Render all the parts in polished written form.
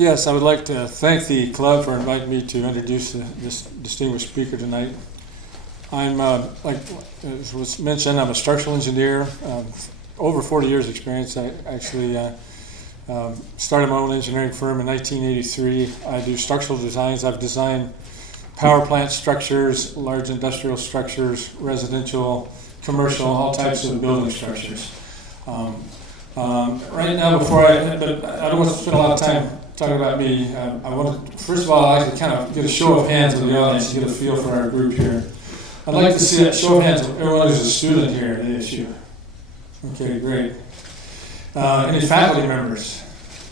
Yes, I would like to thank the club for inviting me to introduce this distinguished speaker tonight. I'm, like as was mentioned, I'm a structural engineer, over 40 years experience. I actually started my own engineering firm in 1983. I do structural designs. I've designed power plant structures, large industrial structures, residential, commercial, all types of building structures. Right now, but I don't want to spend a lot of time talking about me. I want to, first of all, I'd like to kind of get a show of hands in the audience to get a feel for our group here. I'd like to see a show of hands of everyone who's a student here at ASU. Okay, great. Any faculty members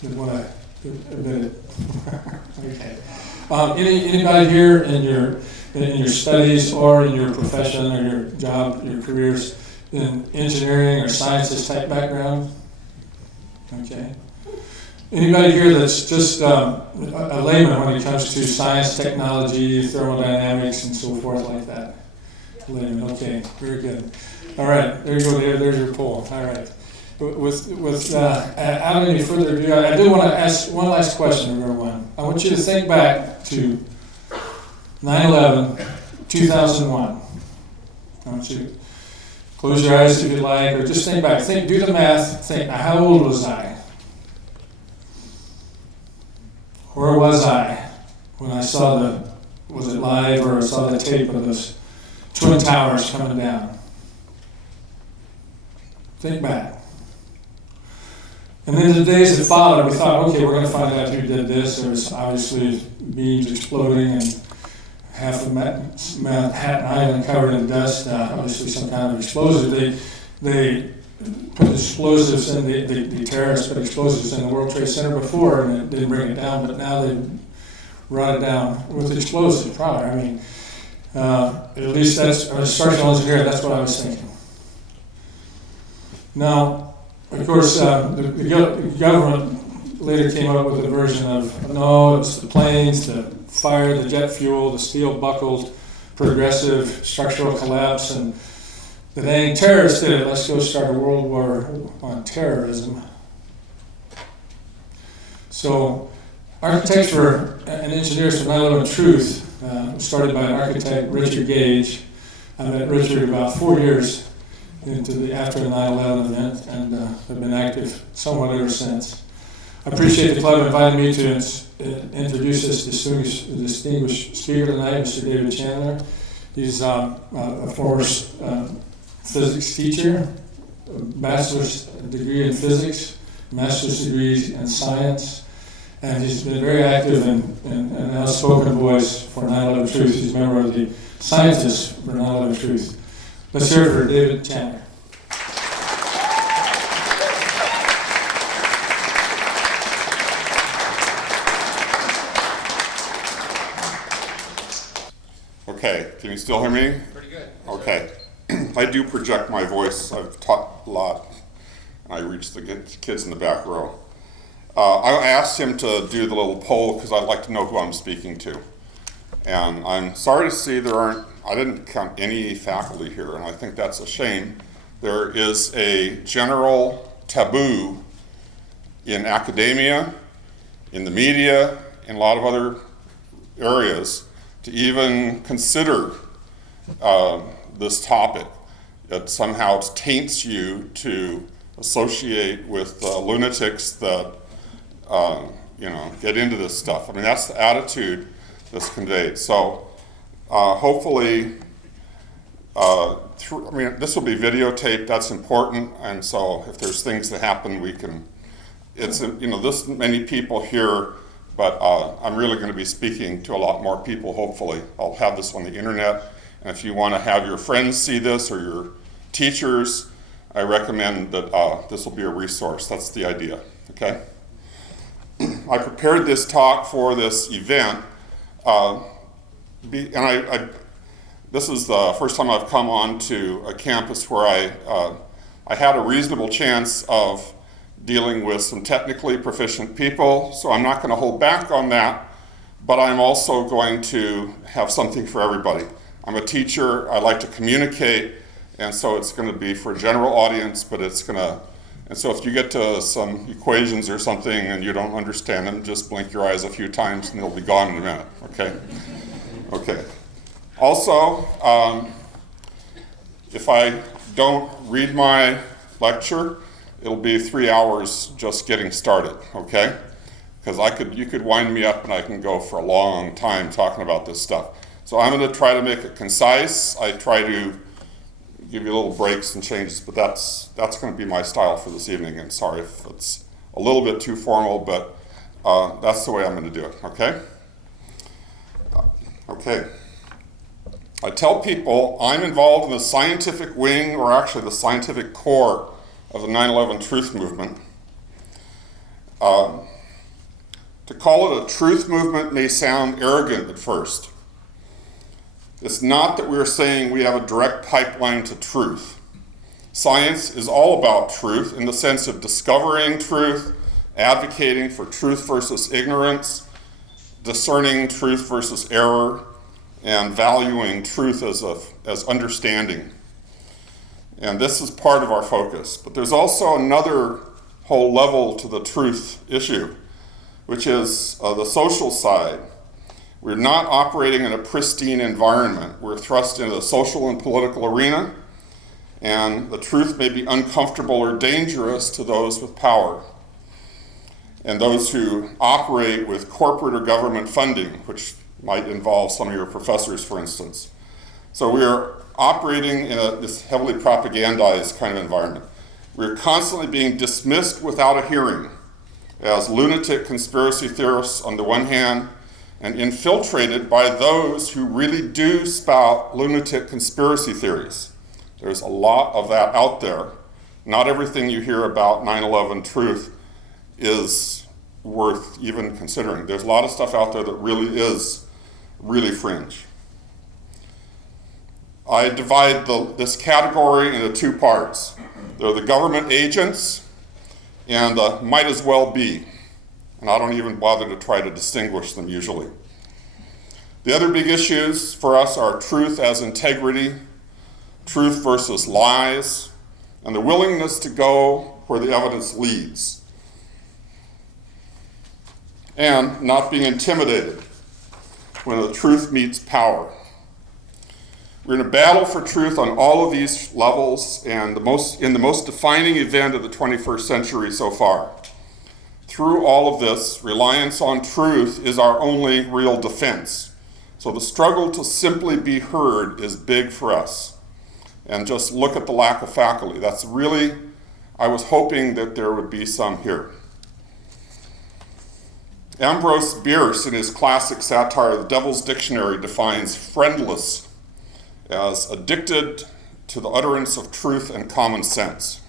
that want to admit it? Okay. Anybody here in your studies or in your profession or your job, your careers in engineering or sciences type background? Okay. Anybody here that's just a layman when it comes to science, technology, thermodynamics, and so forth like that? Layman. Okay, very good. All right, there you go. There's your poll. All right. Without any further ado, I do want to ask one last question of everyone. I want you to think back to 9/11, 2001. I want you to close your eyes if you like, or just think back. Do the math. Think, how old was I? Where was I when I saw was it live or saw the tape of those Twin Towers coming down? Think back. And then the days that followed, we thought, okay, we're going to find out who did this. There was obviously beams exploding and half of Manhattan Island covered in dust, obviously some kind of explosive. They put explosives in, the terrorists put explosives in the World Trade Center before, and it didn't bring it down, but now they brought it down with explosive power. I mean, at least that's, as a structural engineer, that's what I was thinking. Now, of course, the government later came up with a version of, no, it's the planes, the fire, the jet fuel, the steel buckled, progressive structural collapse, and the dang terrorists did it. Let's go start a world war on terrorism. So, architecture and engineers from 9/11 Truth, started by an architect, Richard Gage. I met Richard about 4 years after the 9/11 event, and have been active somewhat ever since. I appreciate the club inviting me to introduce this distinguished speaker tonight, Mr. David Chandler. He's a former physics teacher, a bachelor's degree in physics, master's degree in science, and he's been very active in an outspoken voice for 9/11 Truth. He's a member of the scientists for 9/11 Truth. Let's hear it for David Chandler. Okay, can you still hear me? Pretty good. Okay. I do project my voice. I've taught a lot. I reach the kids in the back row. I asked him to do the little poll because I'd like to know who I'm speaking to. And I'm sorry to see I didn't count any faculty here, and I think that's a shame. There is a general taboo in academia, in the media, in a lot of other areas to even consider this topic. It somehow taints you to associate with lunatics that get into this stuff. I mean, that's the attitude that's conveyed. So hopefully, this will be videotaped. That's important. And so if there's things that happen, we can. It's this many people here, but I'm really going to be speaking to a lot more people. Hopefully, I'll have this on the internet. And if you want to have your friends see this or your teachers, I recommend that this will be a resource. That's the idea. Okay. I prepared this talk for this event. This is the first time I've come on to a campus where I had a reasonable chance of dealing with some technically proficient people, so I'm not going to hold back on that, but I'm also going to have something for everybody. I'm a teacher, I like to communicate, and so it's going to be for a general audience, but it's going to And so if you get to some equations or something and you don't understand them, just blink your eyes a few times and they'll be gone in a minute, okay? Okay. Also, if I don't read my lecture, it'll be 3 hours just getting started, okay? Because you could wind me up and I can go for a long time talking about this stuff. So I'm going to try to make it concise. I try to give you little breaks and changes, but that's going to be my style for this evening. And sorry if it's a little bit too formal, but that's the way I'm going to do it, okay? Okay. I tell people I'm involved in the scientific wing, or actually the scientific core of the 9/11 truth movement. To call it a truth movement may sound arrogant at first. It's not that we're saying we have a direct pipeline to truth. Science is all about truth in the sense of discovering truth, advocating for truth versus ignorance, discerning truth versus error, and valuing truth as understanding. And this is part of our focus. But there's also another whole level to the truth issue, which is the social side. We're not operating in a pristine environment. We're thrust into the social and political arena, and the truth may be uncomfortable or dangerous to those with power and those who operate with corporate or government funding, which might involve some of your professors, for instance. So we are operating in this heavily propagandized kind of environment. We're constantly being dismissed without a hearing as lunatic conspiracy theorists on the one hand, and infiltrated by those who really do spout lunatic conspiracy theories. There's a lot of that out there. Not everything you hear about 9/11 truth is worth even considering. There's a lot of stuff out there that really is really fringe. I divide this category into two parts. There are the government agents and the might as well be. And I don't even bother to try to distinguish them usually. The other big issues for us are truth as integrity, truth versus lies, and the willingness to go where the evidence leads, and not being intimidated when the truth meets power. We're in a battle for truth on all of these levels, and in the most defining event of the 21st century so far. Through all of this, reliance on truth is our only real defense. So the struggle to simply be heard is big for us. And just look at the lack of faculty. That's really, I was hoping that there would be some here. Ambrose Bierce, in his classic satire, The Devil's Dictionary, defines friendless as addicted to the utterance of truth and common sense.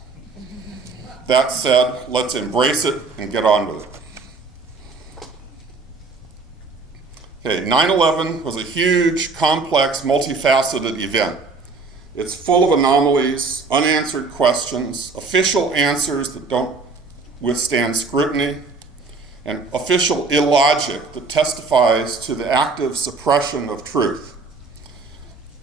That said, let's embrace it and get on with it. Okay, 9/11 was a huge, complex, multifaceted event. It's full of anomalies, unanswered questions, official answers that don't withstand scrutiny, and official illogic that testifies to the active suppression of truth.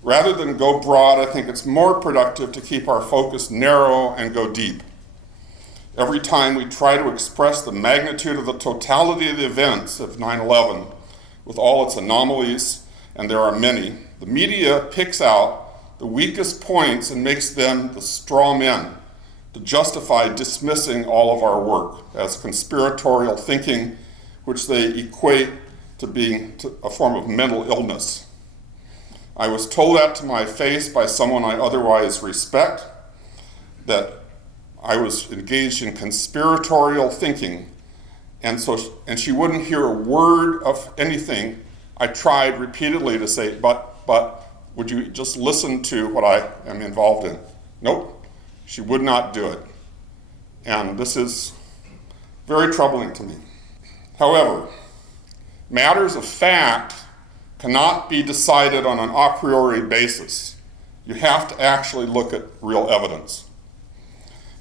Rather than go broad, I think it's more productive to keep our focus narrow and go deep. Every time we try to express the magnitude of the totality of the events of 9/11 with all its anomalies, and there are many, the media picks out the weakest points and makes them the straw men to justify dismissing all of our work as conspiratorial thinking, which they equate to being a form of mental illness. I was told that to my face by someone I otherwise respect, that I was engaged in conspiratorial thinking, and she wouldn't hear a word of anything. I tried repeatedly to say, but would you just listen to what I am involved in? Nope, she would not do it. And this is very troubling to me. However, matters of fact cannot be decided on an a priori basis. You have to actually look at real evidence.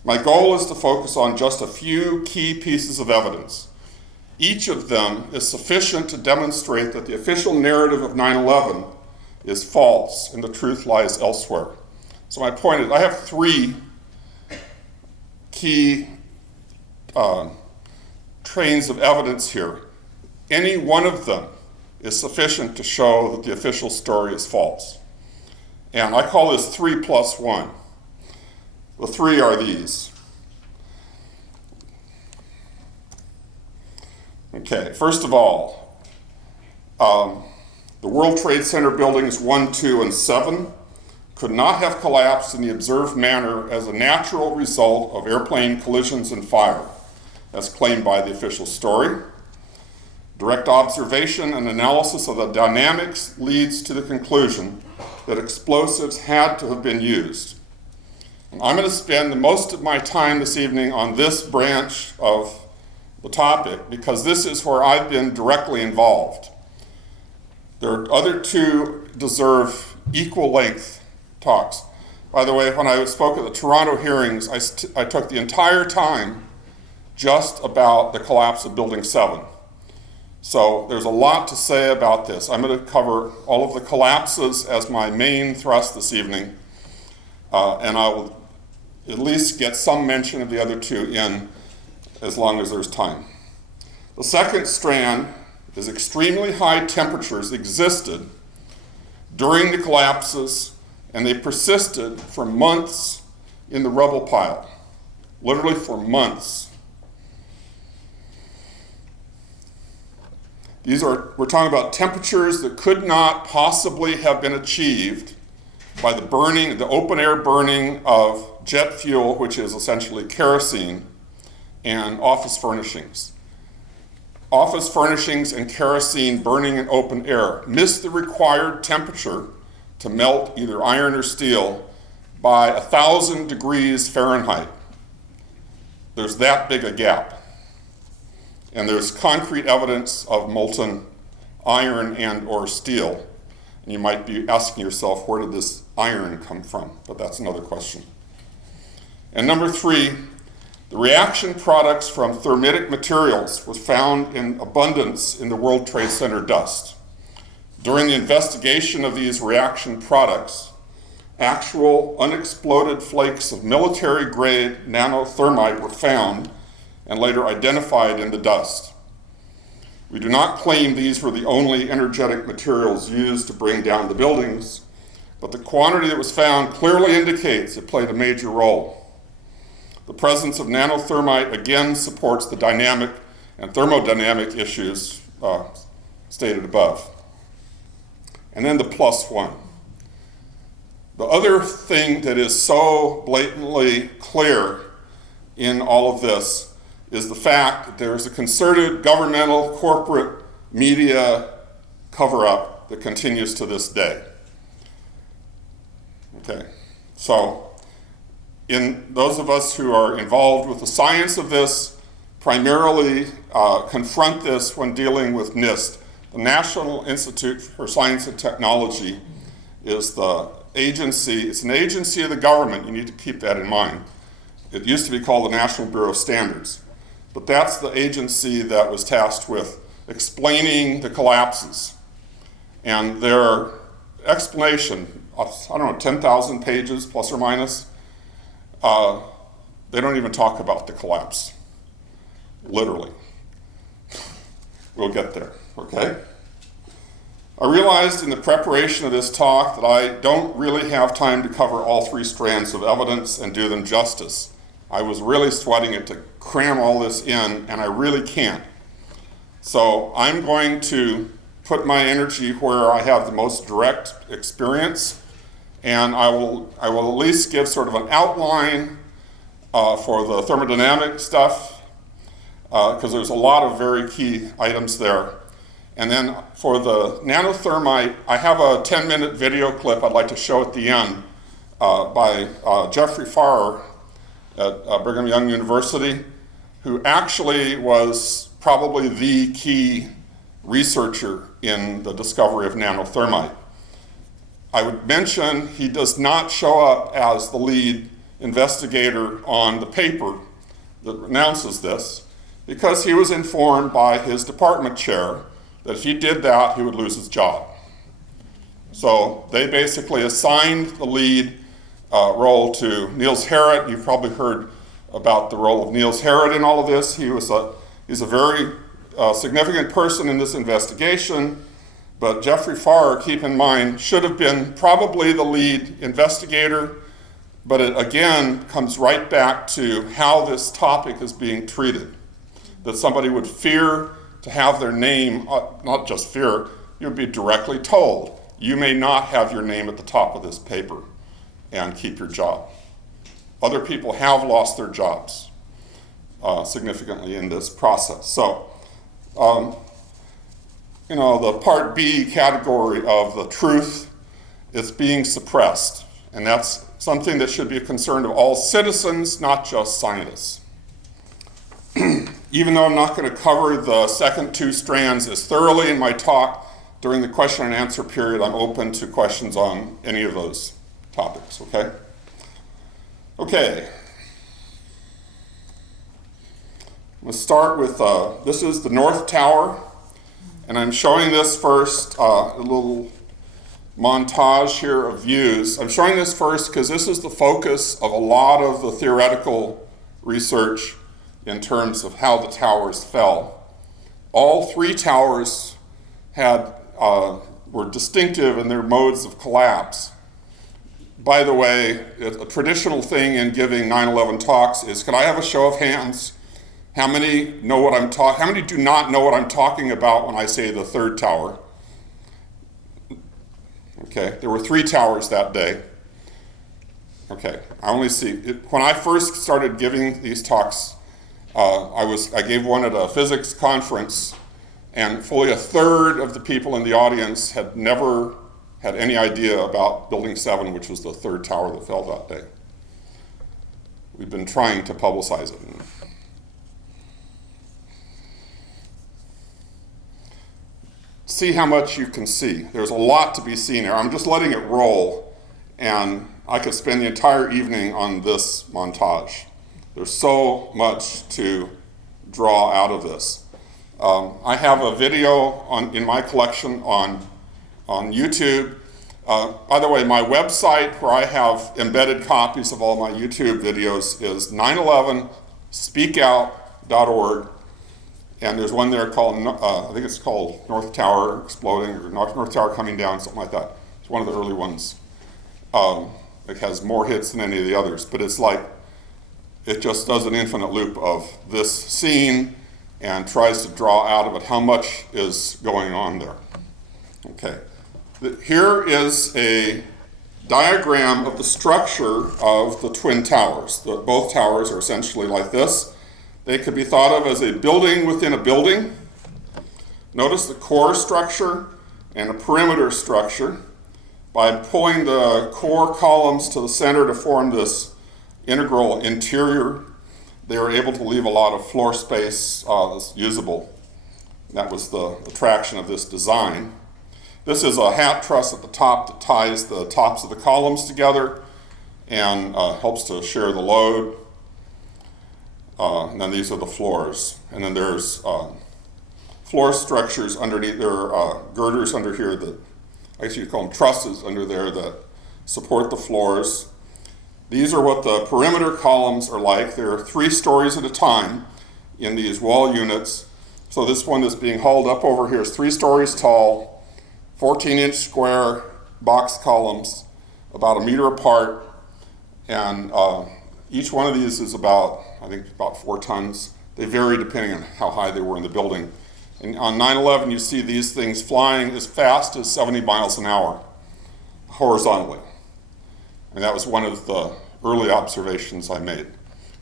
My goal is to focus on just a few key pieces of evidence. Each of them is sufficient to demonstrate that the official narrative of 9/11 is false and the truth lies elsewhere. So my point is, I have three key trains of evidence here. Any one of them is sufficient to show that the official story is false. And I call this 3 plus 1. The three are these. Okay, first of all, the World Trade Center buildings 1, 2, and 7 could not have collapsed in the observed manner as a natural result of airplane collisions and fire, as claimed by the official story. Direct observation and analysis of the dynamics leads to the conclusion that explosives had to have been used. And I'm going to spend most of my time this evening on this branch of the topic because this is where I've been directly involved. The other two deserve equal length talks. By the way, when I spoke at the Toronto hearings, I took the entire time just about the collapse of Building 7. So there's a lot to say about this. I'm going to cover all of the collapses as my main thrust this evening, and I will at least get some mention of the other two in as long as there's time. The second strand is extremely high temperatures existed during the collapses, and they persisted for months in the rubble pile, literally for months. We're talking about temperatures that could not possibly have been achieved by the open air burning of jet fuel, which is essentially kerosene, and office furnishings. Office furnishings and kerosene burning in open air miss the required temperature to melt either iron or steel by 1,000 degrees Fahrenheit. There's that big a gap. And there's concrete evidence of molten iron and or steel. And you might be asking yourself, where did this iron come from? But that's another question. And number 3, the reaction products from thermitic materials was found in abundance in the World Trade Center dust. During the investigation of these reaction products, actual unexploded flakes of military-grade nanothermite were found and later identified in the dust. We do not claim these were the only energetic materials used to bring down the buildings, but the quantity that was found clearly indicates it played a major role. The presence of nanothermite again supports the dynamic and thermodynamic issues stated above. And then the plus 1. The other thing that is so blatantly clear in all of this is the fact that there is a concerted governmental, corporate, media cover-up that continues to this day. Okay, so in those of us who are involved with the science of this, primarily confront this when dealing with NIST. The National Institute for Science and Technology is the agency, it's an agency of the government, you need to keep that in mind. It used to be called the National Bureau of Standards. But that's the agency that was tasked with explaining the collapses. And their explanation, I don't know, 10,000 pages plus or minus, they don't even talk about the collapse, literally. We'll get there, okay? I realized in the preparation of this talk that I don't really have time to cover all 3 strands of evidence and do them justice. I was really sweating it to cram all this in, and I really can't. So I'm going to put my energy where I have the most direct experience, and I will at least give sort of an outline for the thermodynamic stuff, because there's a lot of very key items there. And then for the nanothermite, I have a 10-minute video clip I'd like to show at the end by Jeffrey Farrar at Brigham Young University, who actually was probably the key researcher in the discovery of nanothermite. I would mention he does not show up as the lead investigator on the paper that announces this, because he was informed by his department chair that if he did that, he would lose his job. So they basically assigned the lead role to Niels Harrit. You've probably heard about the role of Niels Harrit in all of this. He's a very significant person in this investigation, but Jeffrey Farr, keep in mind, should have been probably the lead investigator, but it again comes right back to how this topic is being treated. That somebody would fear to have their name, not just fear, you'd be directly told, you may not have your name at the top of this paper and keep your job. Other people have lost their jobs significantly in this process. So, the Part B category of the truth is being suppressed, and that's something that should be a concern of all citizens, not just scientists. Even though I'm not going to cover the second two strands as thoroughly in my talk, during the question and answer period, I'm open to questions on any of those topics, okay? Okay. Let's start with, this is the North Tower, and I'm showing this first, a little montage here of views. I'm showing this first because this is the focus of a lot of the theoretical research in terms of how the towers fell. All three towers were distinctive in their modes of collapse. By the way, a traditional thing in giving 9/11 talks is, could I have a show of hands? How many know what I'm talking? How many do not know what I'm talking about when I say the third tower? Okay, there were three towers that day. Okay, I only see when I first started giving these talks. I gave one at a physics conference, and fully a third of the people in the audience had never had any idea about Building 7, which was the third tower that fell that day. We've been trying to publicize it. See how much you can see. There's a lot to be seen here. I'm just letting it roll, and I could spend the entire evening on this montage. There's so much to draw out of this. I have a video in my collection on YouTube. By the way, my website where I have embedded copies of all my YouTube videos is 911speakout.org. And there's one there called, I think it's called North Tower Exploding, or North Tower Coming Down, something like that. It's one of the early ones. It has more hits than any of the others, but it's like, it just does an infinite loop of this scene and tries to draw out of it how much is going on there. Okay. Here is a diagram of the structure of the twin towers. Both towers are essentially like this. They could be thought of as a building within a building. Notice the core structure and a perimeter structure. By pulling the core columns to the center to form this integral interior, they were able to leave a lot of floor space that's usable. That was the attraction of this design. This is a hat truss at the top that ties the tops of the columns together and helps to share the load. And then these are the floors. And then there's floor structures underneath. There are girders under here that, I guess you'd call them trusses under there, that support the floors. These are what the perimeter columns are like. They're 3 stories at a time in these wall units. So this one that's being hauled up over here is 3 stories tall, 14-inch square box columns, about 1 meter apart, and each one of these is about 4 tons. They vary depending on how high they were in the building. And on 9/11, you see these things flying as fast as 70 miles an hour horizontally. And that was one of the early observations I made,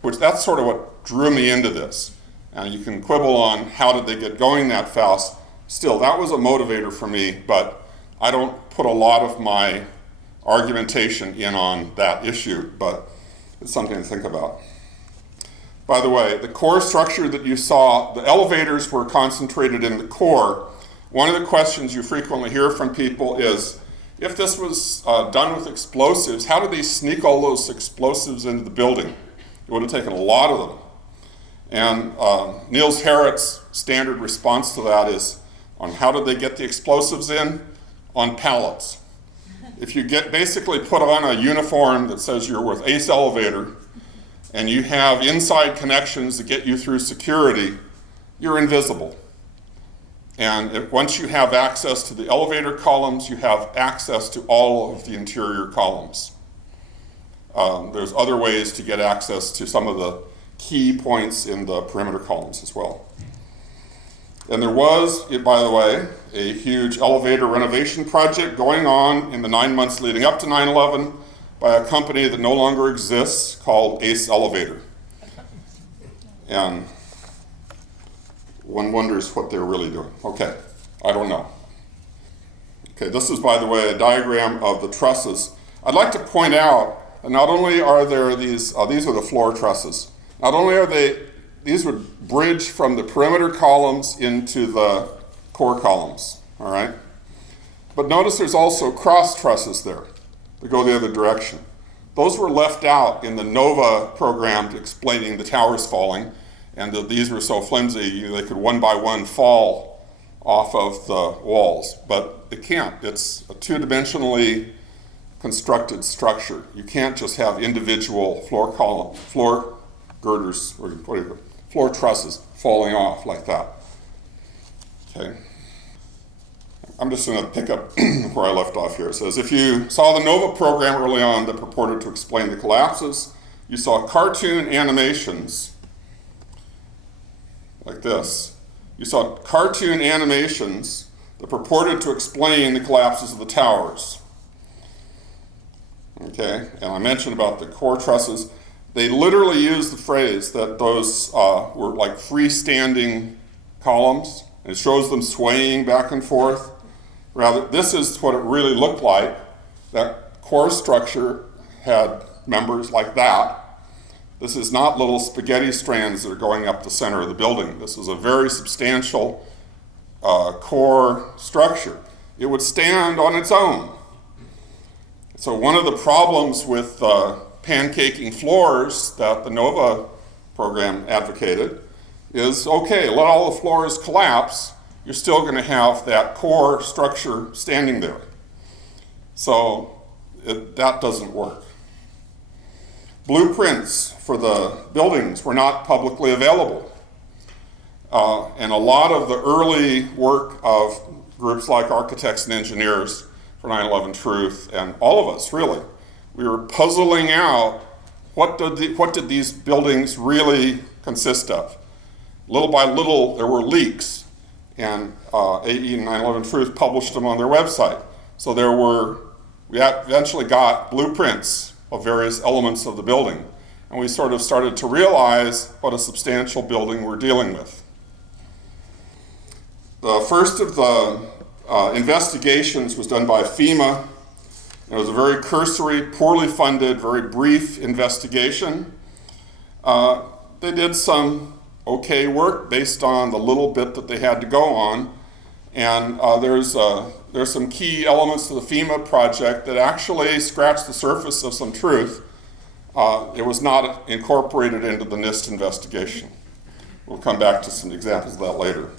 which that's sort of what drew me into this. And you can quibble on how did they get going that fast. Still, that was a motivator for me, but I don't put a lot of my argumentation in on that issue, but it's something to think about. By the way, the core structure that you saw, the elevators were concentrated in the core. One of the questions you frequently hear from people is, if this was done with explosives, how did they sneak all those explosives into the building? It would have taken a lot of them. And Niels Harrit's standard response to that is, on how did they get the explosives in? On pallets. If you basically put on a uniform that says you're with Ace Elevator, and you have inside connections that get you through security, you're invisible. And once you have access to the elevator columns, you have access to all of the interior columns. There's other ways to get access to some of the key points in the perimeter columns as well. And there was, by the way, a huge elevator renovation project going on in the 9 months leading up to 9/11 by a company that no longer exists called Ace Elevator. And one wonders what they're really doing. Okay, I don't know. Okay, this is, by the way, a diagram of the trusses. I'd like to point out that not only are there these are the floor trusses. Not only are these would bridge from the perimeter columns into the core columns, all right? But notice there's also cross trusses there that go the other direction. Those were left out in the NOVA program explaining the towers falling, and that these were so flimsy they could one by one fall off of the walls. But it can't. It's a two-dimensionally constructed structure. You can't just have individual floor girders, or what do you call it? Floor trusses falling off like that. Okay. I'm just going to pick up where I left off here. It says, if you saw the NOVA program early on that purported to explain the collapses, you saw cartoon animations like this. You saw cartoon animations that purported to explain the collapses of the towers. Okay, and I mentioned about the core trusses. They literally used the phrase that those were like freestanding columns. It shows them swaying back and forth. Rather, this is what it really looked like. That core structure had members like that. This is not little spaghetti strands that are going up the center of the building. This is a very substantial core structure. It would stand on its own. So one of the problems with pancaking floors that the NOVA program advocated is, okay, let all the floors collapse, you're still going to have that core structure standing there. So that doesn't work. Blueprints for the buildings were not publicly available. And a lot of the early work of groups like Architects and Engineers for 9/11 Truth, and all of us really, we were puzzling out what did these buildings really consist of. Little by little, there were leaks, and AE and 9/11 Truth published them on their website. So we eventually got blueprints of various elements of the building, and we sort of started to realize what a substantial building we're dealing with. The first of the investigations was done by FEMA. It was a very cursory, poorly funded, very brief investigation. They did some okay work based on the little bit that they had to go on, and there's some key elements to the FEMA project that actually scratched the surface of some truth. It was not incorporated into the NIST investigation. We'll come back to some examples of that later.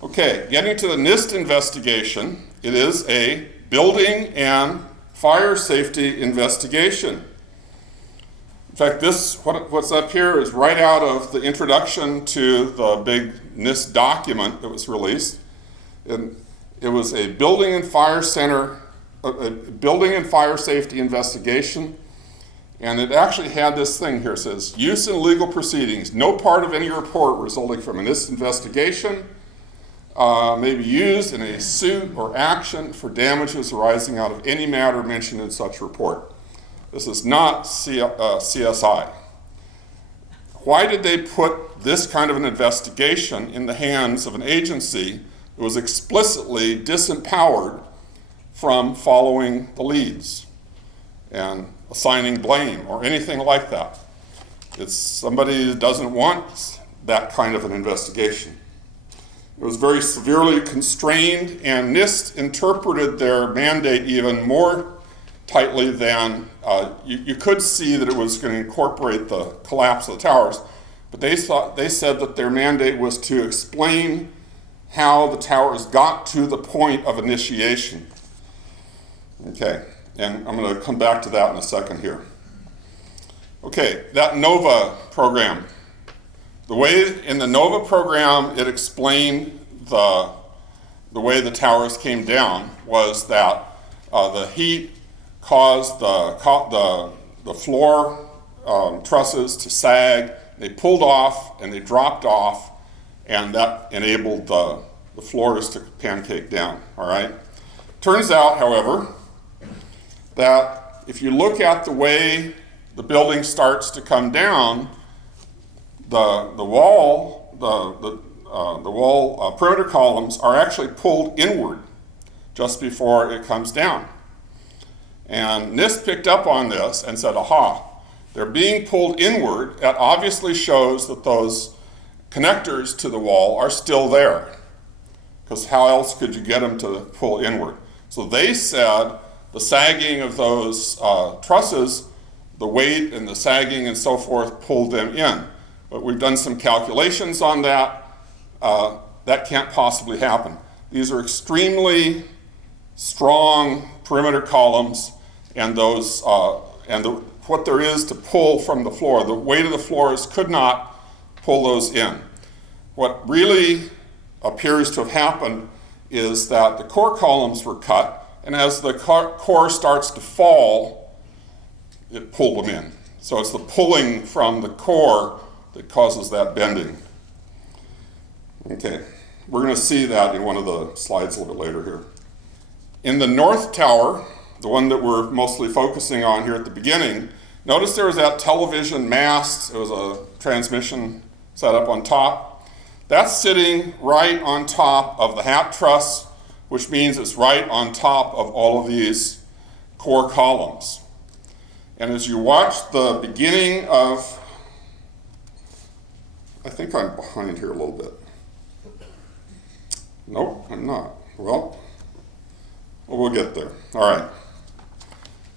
Okay, getting to the NIST investigation, it is a building and fire safety investigation. In fact, what's up here is right out of the introduction to the big NIST document that was released. And it was a building and fire safety investigation. And it actually had this thing here. It says, use in legal proceedings. No part of any report resulting from a NIST investigation may be used in a suit or action for damages arising out of any matter mentioned in such report. This is not CSI. Why did they put this kind of an investigation in the hands of an agency that was explicitly disempowered from following the leads and assigning blame or anything like that? It's somebody that doesn't want that kind of an investigation. It was very severely constrained, and NIST interpreted their mandate even more tightly than you could see that it was going to incorporate the collapse of the towers, but they said that their mandate was to explain how the towers got to the point of initiation. Okay, and I'm going to come back to that in a second here. Okay, that NOVA program. The way in the NOVA program, it explained the way the towers came down was that the heat caused the floor trusses to sag. They pulled off and they dropped off, and that enabled the floors to pancake down, all right? Turns out, however, that if you look at the way the building starts to come down, the wall perimeter columns are actually pulled inward just before it comes down. And NIST picked up on this and said, aha, they're being pulled inward. That obviously shows that those connectors to the wall are still there, because how else could you get them to pull inward? So they said the sagging of those trusses, the weight and the sagging and so forth, pulled them in. But we've done some calculations on that. That can't possibly happen. These are extremely strong perimeter columns, and those what there is to pull from the floor, the weight of the floors could not pull those in. What really appears to have happened is that the core columns were cut, and as the core starts to fall, it pulled them in. So it's the pulling from the core that causes that bending. Okay, we're going to see that in one of the slides a little bit later here. In the north tower, the one that we're mostly focusing on here at the beginning, notice there was that television mast. It was a transmission set up on top. That's sitting right on top of the hat truss, which means it's right on top of all of these core columns. And as you watch the beginning of, I think I'm behind here a little bit. Nope, I'm not. Well, we'll get there. All right.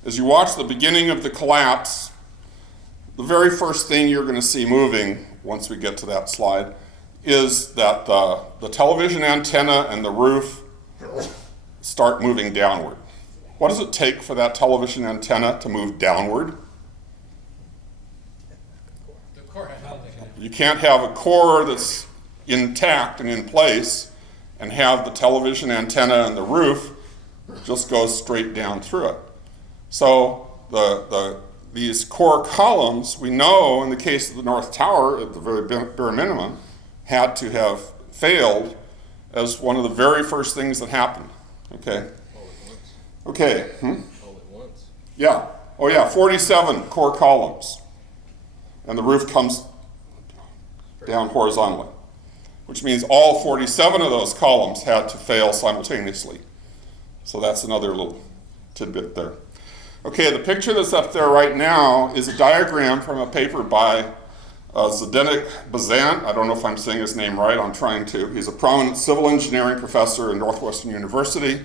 As you watch the beginning of the collapse, the very first thing you're going to see moving, once we get to that slide, is that the television antenna and the roof start moving downward. What does it take for that television antenna to move downward? The core has nothing. You can't have a core that's intact and in place and have the television antenna and the roof just go straight down through it. So these core columns, we know in the case of the North Tower, at the very bare minimum, had to have failed as one of the very first things that happened. Okay. All at once. Okay. All at once. Yeah. Oh yeah, 47 core columns. And the roof comes down horizontally, which means all 47 of those columns had to fail simultaneously. So that's another little tidbit there. Okay, the picture that's up there right now is a diagram from a paper by Zdeněk Bazant. I don't know if I'm saying his name right, I'm trying to. He's a prominent civil engineering professor at Northwestern University.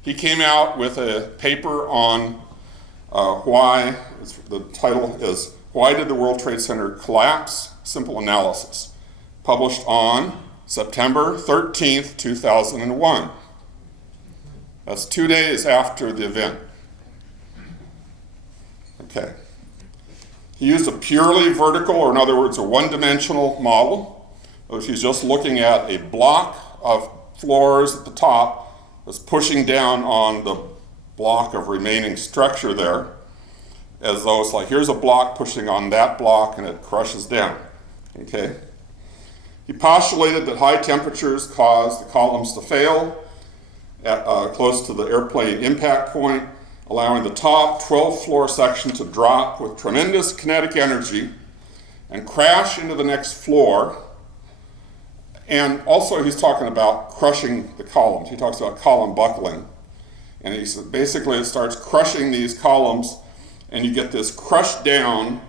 He came out with a paper on why, the title is, Why Did the World Trade Center Collapse? Simple Analysis, published on September 13th, 2001. That's 2 days after the event. Okay. He used a purely vertical, or in other words, a one-dimensional model. He's just looking at a block of floors at the top that's pushing down on the block of remaining structure there, as though it's like, here's a block pushing on that block and it crushes down. Okay. He postulated that high temperatures cause the columns to fail at close to the airplane impact point, allowing the top 12th floor section to drop with tremendous kinetic energy and crash into the next floor. And also he's talking about crushing the columns. He talks about column buckling. And he said basically it starts crushing these columns and you get this crush down.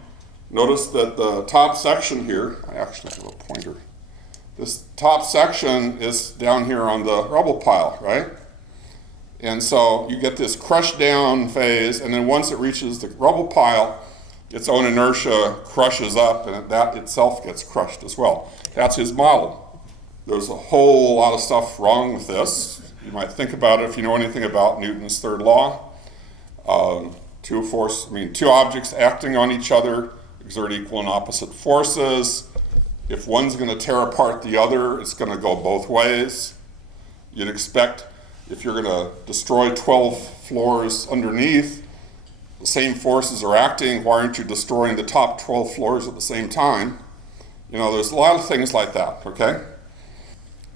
Notice that the top section here, I actually have a pointer. This top section is down here on the rubble pile, right? And so you get this crush down phase, and then once it reaches the rubble pile, its own inertia crushes up, and that itself gets crushed as well. That's his model. There's a whole lot of stuff wrong with this. You might think about it if you know anything about Newton's third law. Two objects acting on each other exert equal and opposite forces. If one's going to tear apart the other, it's going to go both ways. You'd expect if you're going to destroy 12 floors underneath, the same forces are acting. Why aren't you destroying the top 12 floors at the same time? You know, there's a lot of things like that, okay?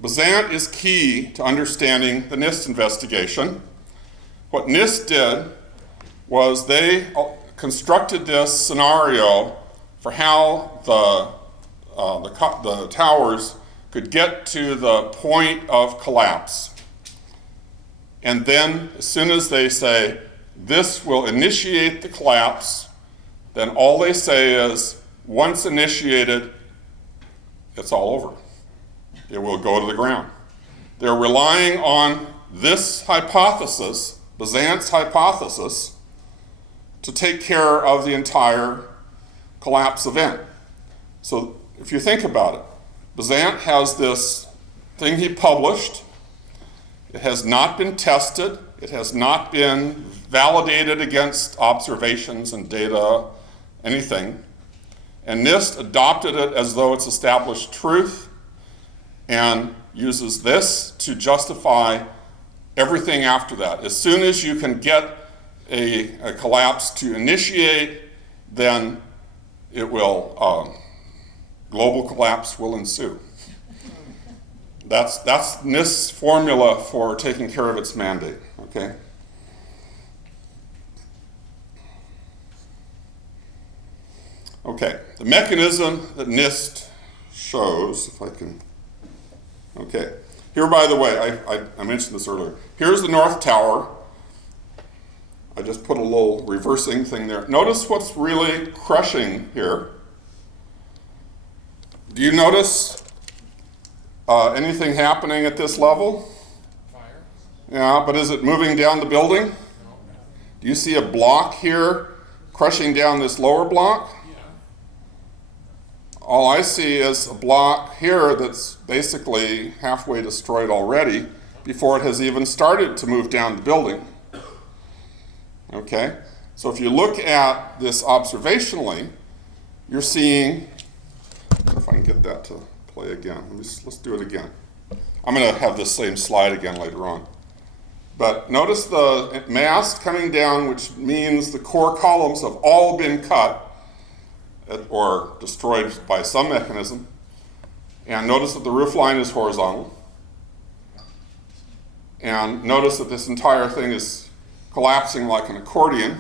Besant is key to understanding the NIST investigation. What NIST did was they constructed this scenario for how the towers could get to the point of collapse. And then, as soon as they say, this will initiate the collapse, then all they say is, once initiated, it's all over. It will go to the ground. They're relying on this hypothesis, Besant's hypothesis, to take care of the entire collapse event. So if you think about it, Besant has this thing he published. It has not been tested. It has not been validated against observations and data, anything. And NIST adopted it as though it's established truth and uses this to justify everything after that. As soon as you can get a collapse to initiate, then it will, global collapse will ensue. That's NIST's formula for taking care of its mandate, okay? Okay, the mechanism that NIST shows, if I can, okay. Here, by the way, I mentioned this earlier. Here's the North Tower. I just put a little reversing thing there. Notice what's really crushing here. Do you notice anything happening at this level? Fire? Yeah, but is it moving down the building? No. Do you see a block here crushing down this lower block? Yeah. All I see is a block here that's basically halfway destroyed already before it has even started to move down the building. Okay? So if you look at this observationally, you're seeing, if I can get that to play again. Let's do it again. I'm going to have this same slide again later on. But notice the mass coming down, which means the core columns have all been cut or destroyed by some mechanism. And notice that the roof line is horizontal. And notice that this entire thing is collapsing like an accordion.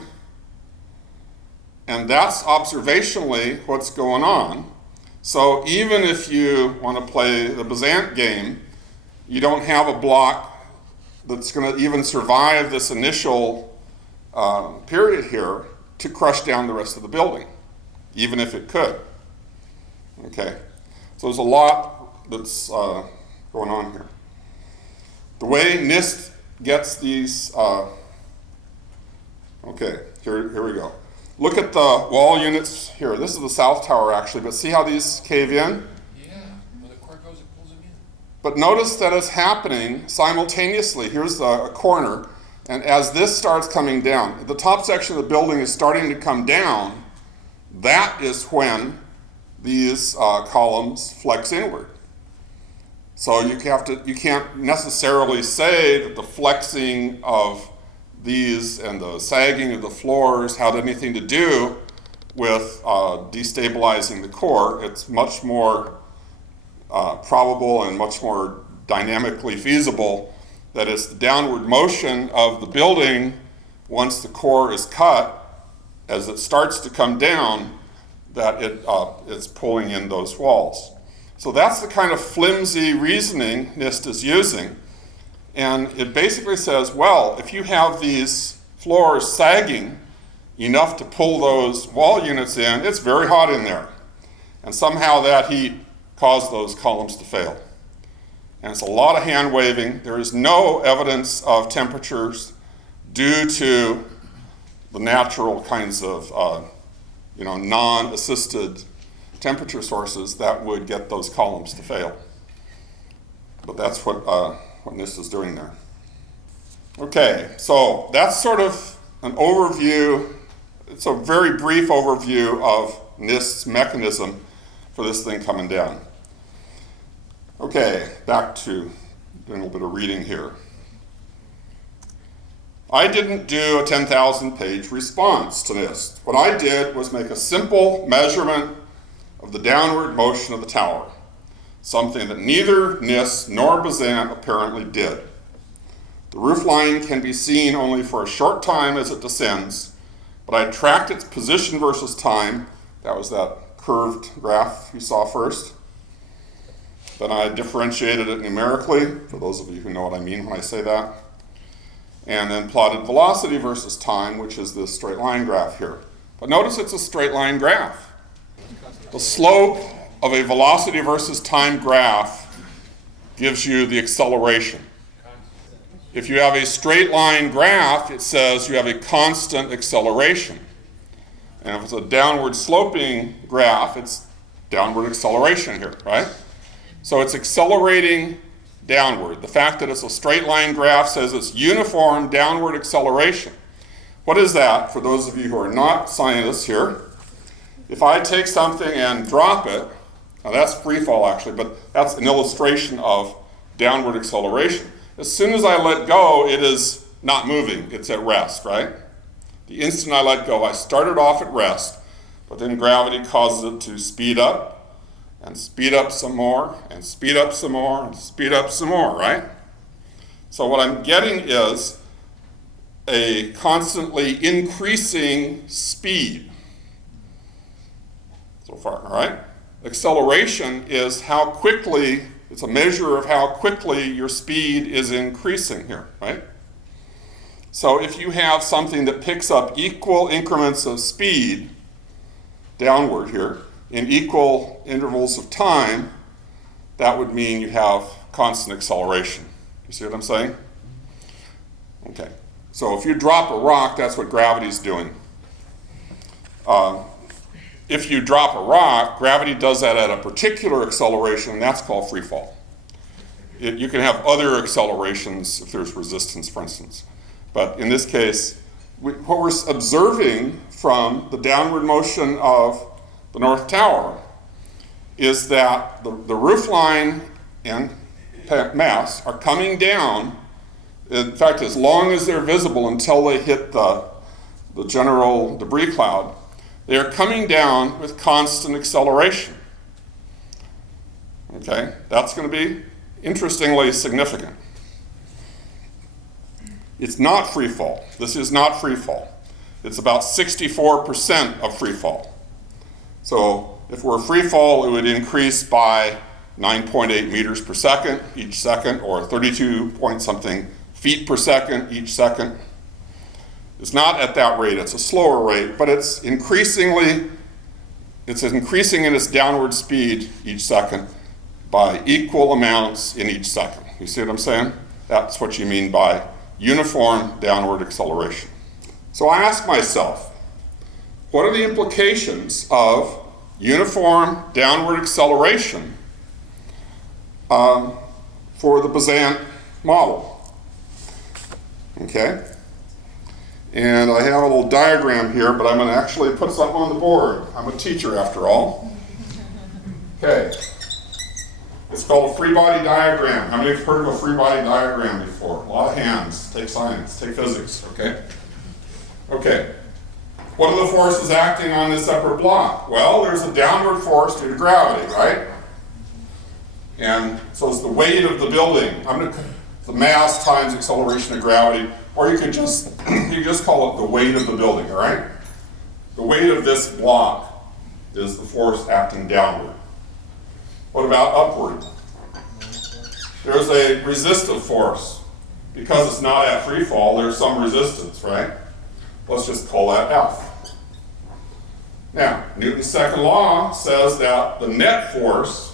And that's observationally what's going on. So even if you want to play the Besant game, you don't have a block that's going to even survive this initial period here to crush down the rest of the building, even if it could. Okay, so there's a lot that's going on here. The way NIST gets these, okay, here we go. Look at the wall units here. This is the South Tower actually, but see how these cave in? Yeah, when the core goes, it pulls them in. But notice that it's happening simultaneously. Here's a corner, and as this starts coming down, the top section of the building is starting to come down. That is when these columns flex inward. So you can't necessarily say that the flexing of these and the sagging of the floors had anything to do with destabilizing the core. It's much more probable and much more dynamically feasible that it's the downward motion of the building once the core is cut, as it starts to come down, that it's pulling in those walls. So that's the kind of flimsy reasoning NIST is using. And it basically says, well, if you have these floors sagging enough to pull those wall units in, it's very hot in there. And somehow that heat caused those columns to fail. And it's a lot of hand waving. There is no evidence of temperatures due to the natural kinds of non-assisted temperature sources that would get those columns to fail. But that's what NIST is doing there. Okay, so that's sort of an overview. It's a very brief overview of NIST's mechanism for this thing coming down. Okay, back to doing a little bit of reading here. I didn't do a 10,000-page response to NIST. What I did was make a simple measurement of the downward motion of the tower, something that neither NIST nor Bazant apparently did. The roof line can be seen only for a short time as it descends, but I tracked its position versus time. That was that curved graph you saw first. Then I differentiated it numerically, for those of you who know what I mean when I say that. And then plotted velocity versus time, which is this straight line graph here. But notice it's a straight line graph. The slope of a velocity versus time graph gives you the acceleration. If you have a straight line graph, it says you have a constant acceleration. And if it's a downward sloping graph, it's downward acceleration here, right? So it's accelerating downward. The fact that it's a straight line graph says it's uniform downward acceleration. What is that for those of you who are not scientists here? If I take something and drop it, now that's free fall actually, but that's an illustration of downward acceleration. As soon as I let go, it is not moving, it's at rest, right? The instant I let go, I started off at rest, but then gravity causes it to speed up, and speed up some more, and speed up some more, and speed up some more, right? So what I'm getting is a constantly increasing speed so far, all right? Acceleration is how quickly, it's a measure of how quickly your speed is increasing here, right? So if you have something that picks up equal increments of speed downward here, in equal intervals of time, that would mean you have constant acceleration. You see what I'm saying? Okay, so if you drop a rock, that's what gravity's doing. If you drop a rock, gravity does that at a particular acceleration, and that's called free fall. You can have other accelerations if there's resistance, for instance. But in this case, what we're observing from the downward motion of the North Tower is that the roof line and mass are coming down, in fact, as long as they're visible until they hit the general debris cloud, they are coming down with constant acceleration. Okay, that's going to be interestingly significant. It's not free fall. This is not free fall. It's about 64% of free fall. So if we're free fall, it would increase by 9.8 meters per second each second, or 32 point something feet per second each second. It's not at that rate, it's a slower rate, but it's increasing in its downward speed each second by equal amounts in each second. You see what I'm saying? That's what you mean by uniform downward acceleration. So I asked myself, what are the implications of uniform downward acceleration for the Bazant model? Okay, and I have a little diagram here, but I'm going to actually put something on the board. I'm a teacher after all. Okay, it's called a free body diagram. How many have heard of a free body diagram before? A lot of hands. Take science, take physics, okay? Okay. What are the forces acting on this upper block? Well, there's a downward force due to gravity, right? And so it's the weight of the building. The mass times acceleration of gravity, or you could just call it the weight of the building, all right? The weight of this block is the force acting downward. What about upward? There's a resistive force. Because it's not at free fall, there's some resistance, right? Let's just call that F. Now, Newton's second law says that the net force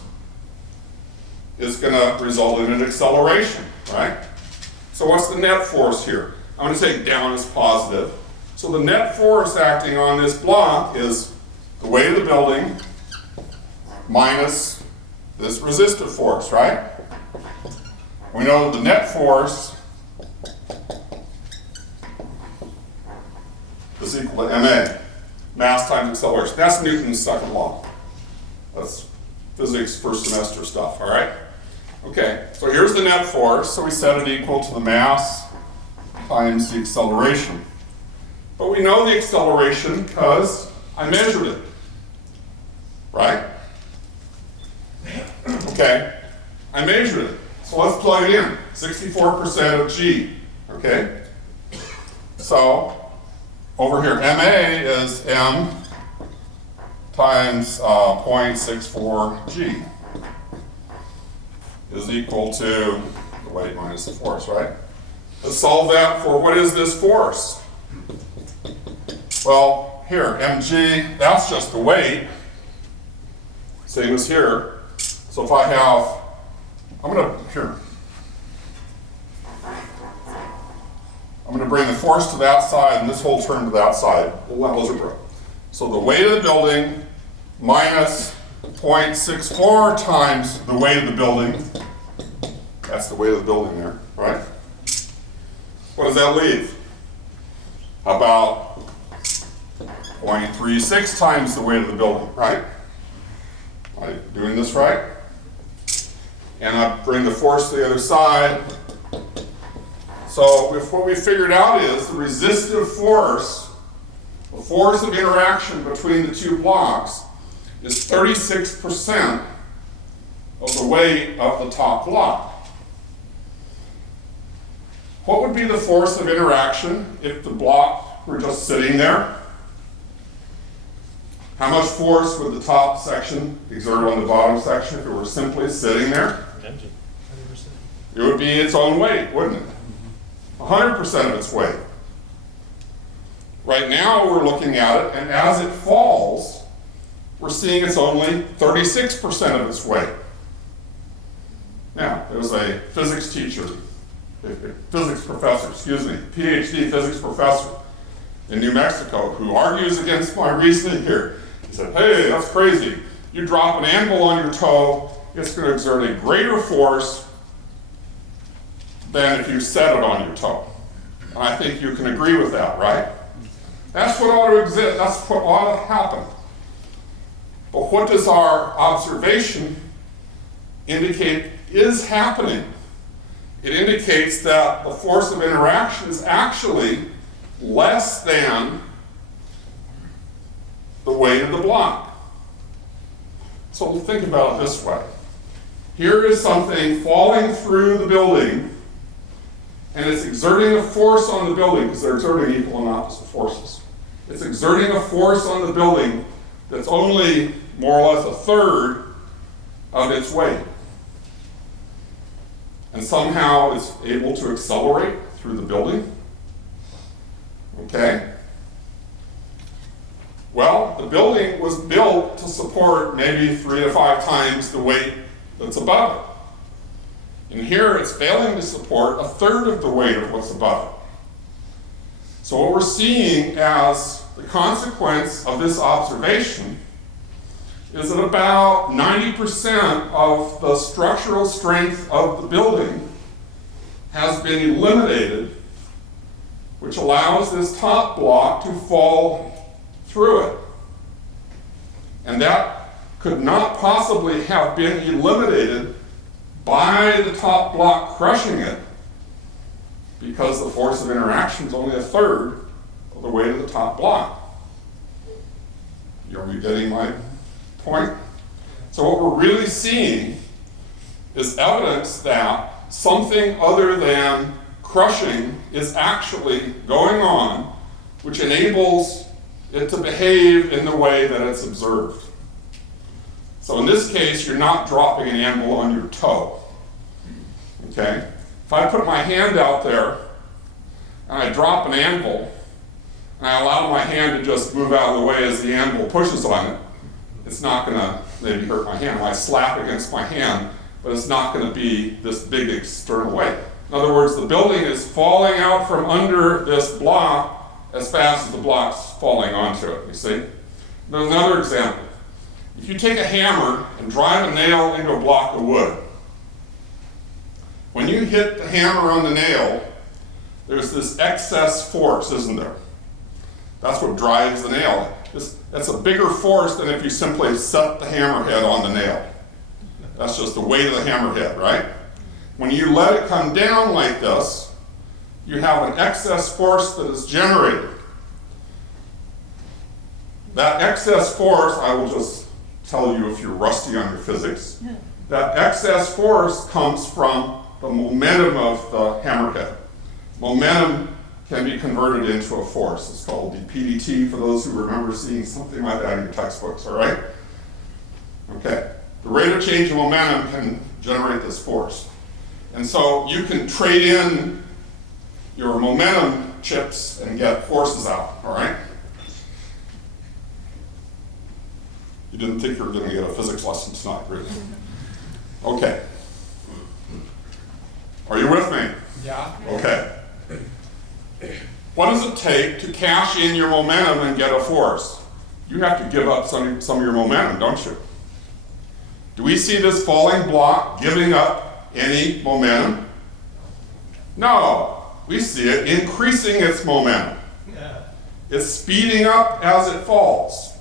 is going to result in an acceleration, right? So what's the net force here? I'm going to take down as positive. So the net force acting on this block is the weight of the building minus this resistive force, right? We know the net force is equal to MA. mass times acceleration. That's Newton's second law. That's physics first semester stuff, all right? Okay, so here's the net force. So we set it equal to the mass times the acceleration. But we know the acceleration because I measured it, right? Okay, I measured it. So let's plug it in, 64% of G, okay? So over here, MA is M times 0.64 G is equal to the weight minus the force, right? Let's solve that for what is this force? Well, here, mg, that's just the weight, same as here. So if I have, I'm going to bring the force to that side and this whole term to that side, little algebra. So the weight of the building minus 0.64 times the weight of the building, that's the weight of the building there, right? What does that leave? About 0.36 times the weight of the building, right? Am I doing this right? And I bring the force to the other side. So if what we figured out is the resistive force, the force of interaction between the two blocks, is 36% of the weight of the top block. What would be the force of interaction if the block were just sitting there? How much force would the top section exert on the bottom section if it were simply sitting there? 100%. It would be its own weight, wouldn't it? 100% of its weight. Right now we're looking at it, and as it falls, we're seeing it's only 36% of its weight. Now, there was a physics teacher, physics professor, PhD physics professor in New Mexico who argues against my reasoning here. He said, hey, that's crazy. You drop an anvil on your toe, it's going to exert a greater force than if you set it on your toe. And I think you can agree with that, right? That's what ought to exist. That's what ought to happen. But what does our observation indicate is happening? It indicates that the force of interaction is actually less than the weight of the block. So we'll think about it this way. Here is something falling through the building, and it's exerting a force on the building, because they're exerting equal and opposite forces. It's exerting a force on the building that's only more or less a third of its weight. And somehow it's able to accelerate through the building. Okay? Well, the building was built to support maybe 3 to 5 times the weight that's above it. And here it's failing to support a third of the weight of what's above it. So what we're seeing as the consequence of this observation is that about 90% of the structural strength of the building has been eliminated, which allows this top block to fall through it. And that could not possibly have been eliminated by the top block crushing it, because the force of interaction is only a third of the weight of the top block. Are you getting my point? So what we're really seeing is evidence that something other than crushing is actually going on, which enables it to behave in the way that it's observed. So in this case, you're not dropping an anvil on your toe. Okay? If I put my hand out there and I drop an anvil, and I allow my hand to just move out of the way as the anvil pushes on it, it's not going to maybe hurt my hand. I slap against my hand, but it's not going to be this big external weight. In other words, the building is falling out from under this block as fast as the block's falling onto it, you see? There's another example. If you take a hammer and drive a nail into a block of wood, when you hit the hammer on the nail, there's this excess force, isn't there? That's what drives the nail. It's a bigger force than if you simply set the hammerhead on the nail. That's just the weight of the hammerhead, right? When you let it come down like this, you have an excess force that is generated. That excess force, I will just tell you if you're rusty on your physics, that excess force comes from the momentum of the hammerhead. Momentum can be converted into a force. It's called the PDT for those who remember seeing something like that in your textbooks, all right? Okay, the rate of change of momentum can generate this force. And so you can trade in your momentum chips and get forces out, all right? You didn't think you were going to get a physics lesson tonight, really? Okay. Are you with me? Yeah. Okay. What does it take to cash in your momentum and get a force? You have to give up some of your momentum, don't you? Do we see this falling block giving up any momentum? No. We see it increasing its momentum. It's speeding up as it falls.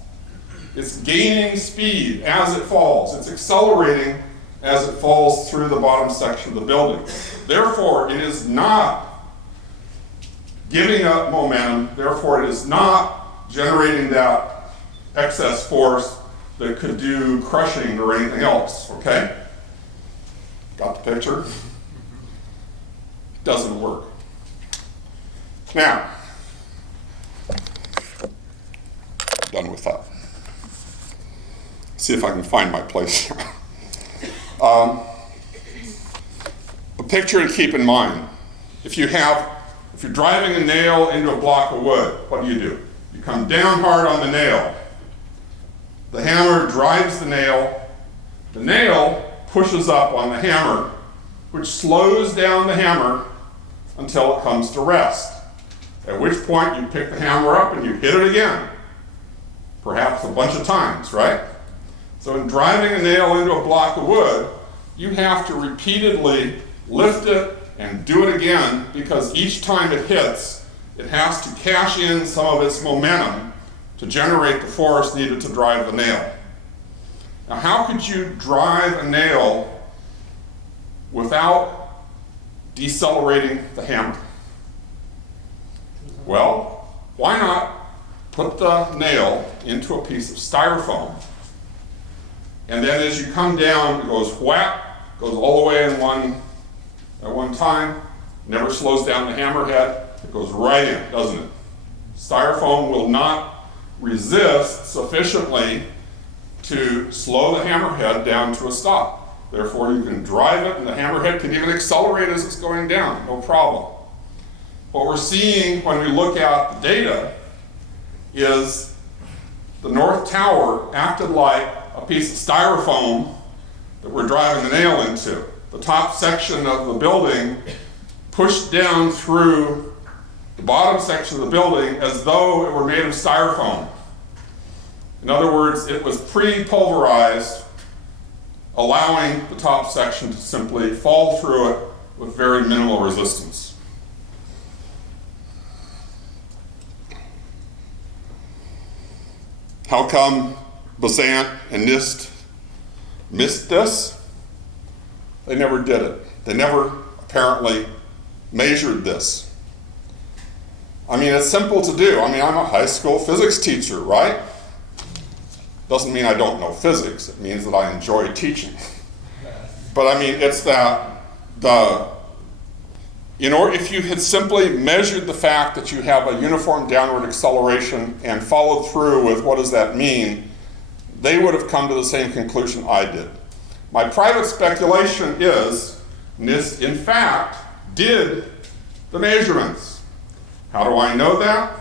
It's gaining speed as it falls. It's accelerating as it falls through the bottom section of the building. Therefore, it is not giving up momentum. Therefore, it is not generating that excess force that could do crushing or anything else, okay? Got the picture? Doesn't work. Now, done with that. See if I can find my place here. A picture to keep in mind. If you're driving a nail into a block of wood, what do? You come down hard on the nail. The hammer drives the nail pushes up on the hammer, which slows down the hammer until it comes to rest. At which point you pick the hammer up and you hit it again. Perhaps a bunch of times, right? So in driving a nail into a block of wood, you have to repeatedly lift it and do it again, because each time it hits, it has to cash in some of its momentum to generate the force needed to drive the nail. Now, how could you drive a nail without decelerating the hammer? Well, why not put the nail into a piece of styrofoam, and then as you come down, it goes whap, goes all the way at one time, never slows down the hammerhead, it goes right in, doesn't it? Styrofoam will not resist sufficiently to slow the hammerhead down to a stop. Therefore, you can drive it, and the hammerhead can even accelerate as it's going down, no problem. What we're seeing when we look at the data is the North Tower acted like a piece of styrofoam that we're driving the nail into. The top section of the building pushed down through the bottom section of the building as though it were made of styrofoam. In other words, it was pre-pulverized, allowing the top section to simply fall through it with very minimal resistance. How come Besant and NIST missed this? They never did it. They never apparently measured this. I mean, it's simple to do. I mean, I'm a high school physics teacher, right? Doesn't mean I don't know physics. It means that I enjoy teaching. But I mean, it's that if you had simply measured the fact that you have a uniform downward acceleration and followed through with what does that mean, they would have come to the same conclusion I did. My private speculation is NIST, in fact, did the measurements. How do I know that?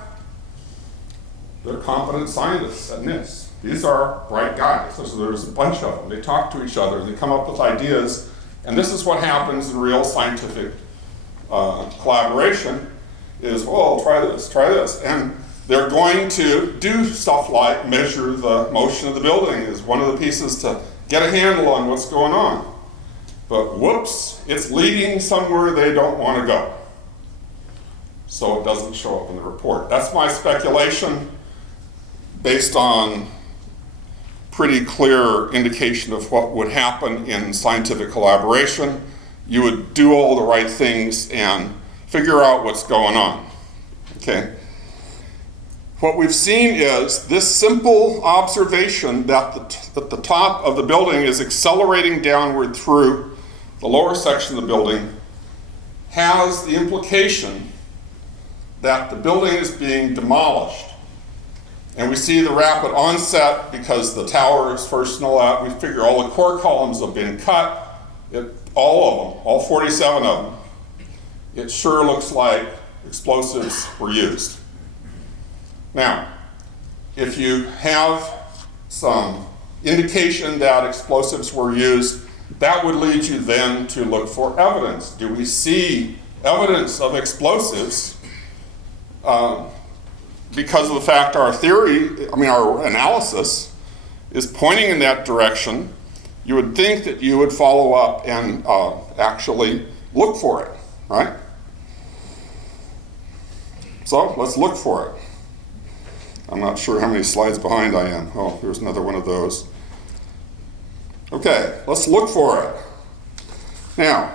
They're competent scientists at NIST. These are bright guys. There's a bunch of them. They talk to each other. They come up with ideas. And this is what happens in real scientific collaboration is, well, try this. And they're going to do stuff like measure the motion of the building is one of the pieces to get a handle on what's going on. But whoops, it's leading somewhere they don't want to go. So it doesn't show up in the report. That's my speculation. based on pretty clear indication of what would happen in scientific collaboration, you would do all the right things and figure out what's going on, okay? What we've seen is this simple observation that the top of the building is accelerating downward through the lower section of the building has the implication that the building is being demolished. And we see the rapid onset because the tower is first and all that. We figure all the core columns have been cut, all of them, all 47 of them. It sure looks like explosives were used. Now, if you have some indication that explosives were used, that would lead you then to look for evidence. Do we see evidence of explosives? Because of the fact our our analysis is pointing in that direction, you would think that you would follow up and actually look for it, right? So let's look for it. I'm not sure how many slides behind I am. Oh, here's another one of those. Okay, let's look for it. Now,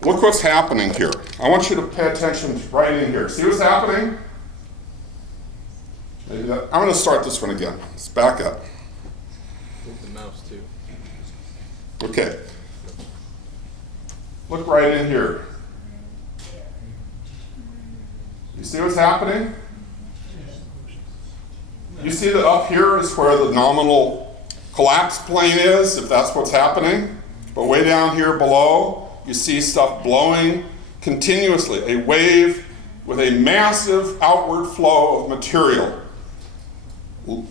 look what's happening here. I want you to pay attention right in here. See what's happening? I'm going to start this one again. Let's back up. With the mouse too. Okay. Look right in here. You see what's happening? You see that up here is where the nominal collapse plane is, if that's what's happening. But way down here below, you see stuff blowing continuously, a wave with a massive outward flow of material,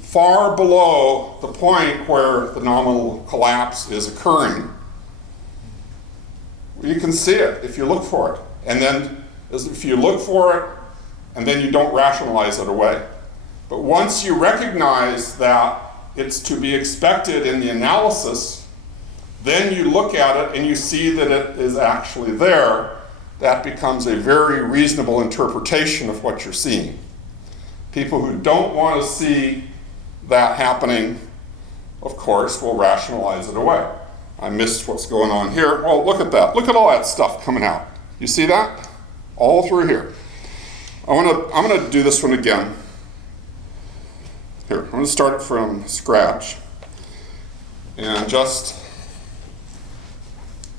far below the point where the nominal collapse is occurring. You can see it if you look for it. And then if you look for it, and then you don't rationalize it away. But once you recognize that it's to be expected in the analysis, then you look at it and you see that it is actually there. That becomes a very reasonable interpretation of what you're seeing. People who don't want to see that happening, of course, will rationalize it away. I missed what's going on here. Oh, look at that. Look at all that stuff coming out. You see that? All through here. I'm going to do this one again. Here, I'm going to start from scratch. And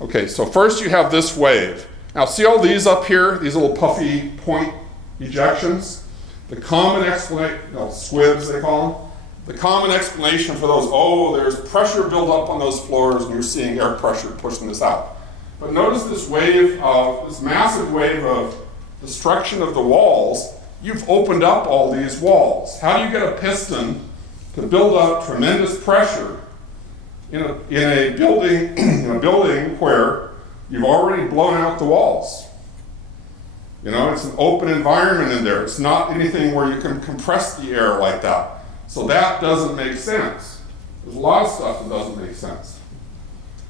okay, so first you have this wave. Now see all these up here, these little puffy point ejections? The common explanation, squibs they call them. The common explanation for those, there's pressure built up on those floors and you're seeing air pressure pushing this out. But notice this massive wave of destruction of the walls. You've opened up all these walls. How do you get a piston to build up tremendous pressure in a building where you've already blown out the walls? It's an open environment in there. It's not anything where you can compress the air like that. So that doesn't make sense. There's a lot of stuff that doesn't make sense.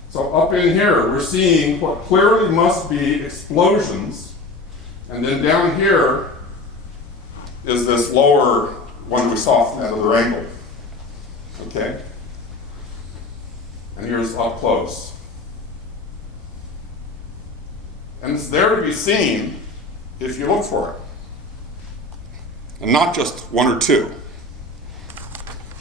So up in here, we're seeing what clearly must be explosions. And then down here is this lower one we saw from that other angle. Okay? And here's up close. And it's there to be seen if you look for it. And not just one or two.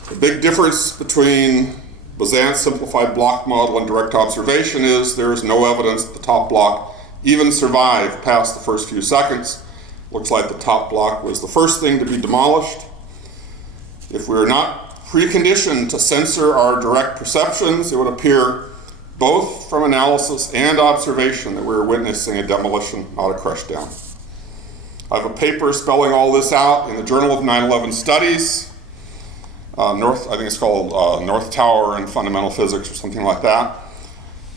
The big difference between Bazant's simplified block model and direct observation is there is no evidence that the top block even survived past the first few seconds. Looks like the top block was the first thing to be demolished. If we were not preconditioned to censor our direct perceptions, it would appear both from analysis and observation that we were witnessing a demolition, not a crush down. I have a paper spelling all this out in the Journal of 9/11 Studies. I think it's called North Tower and Fundamental Physics or something like that.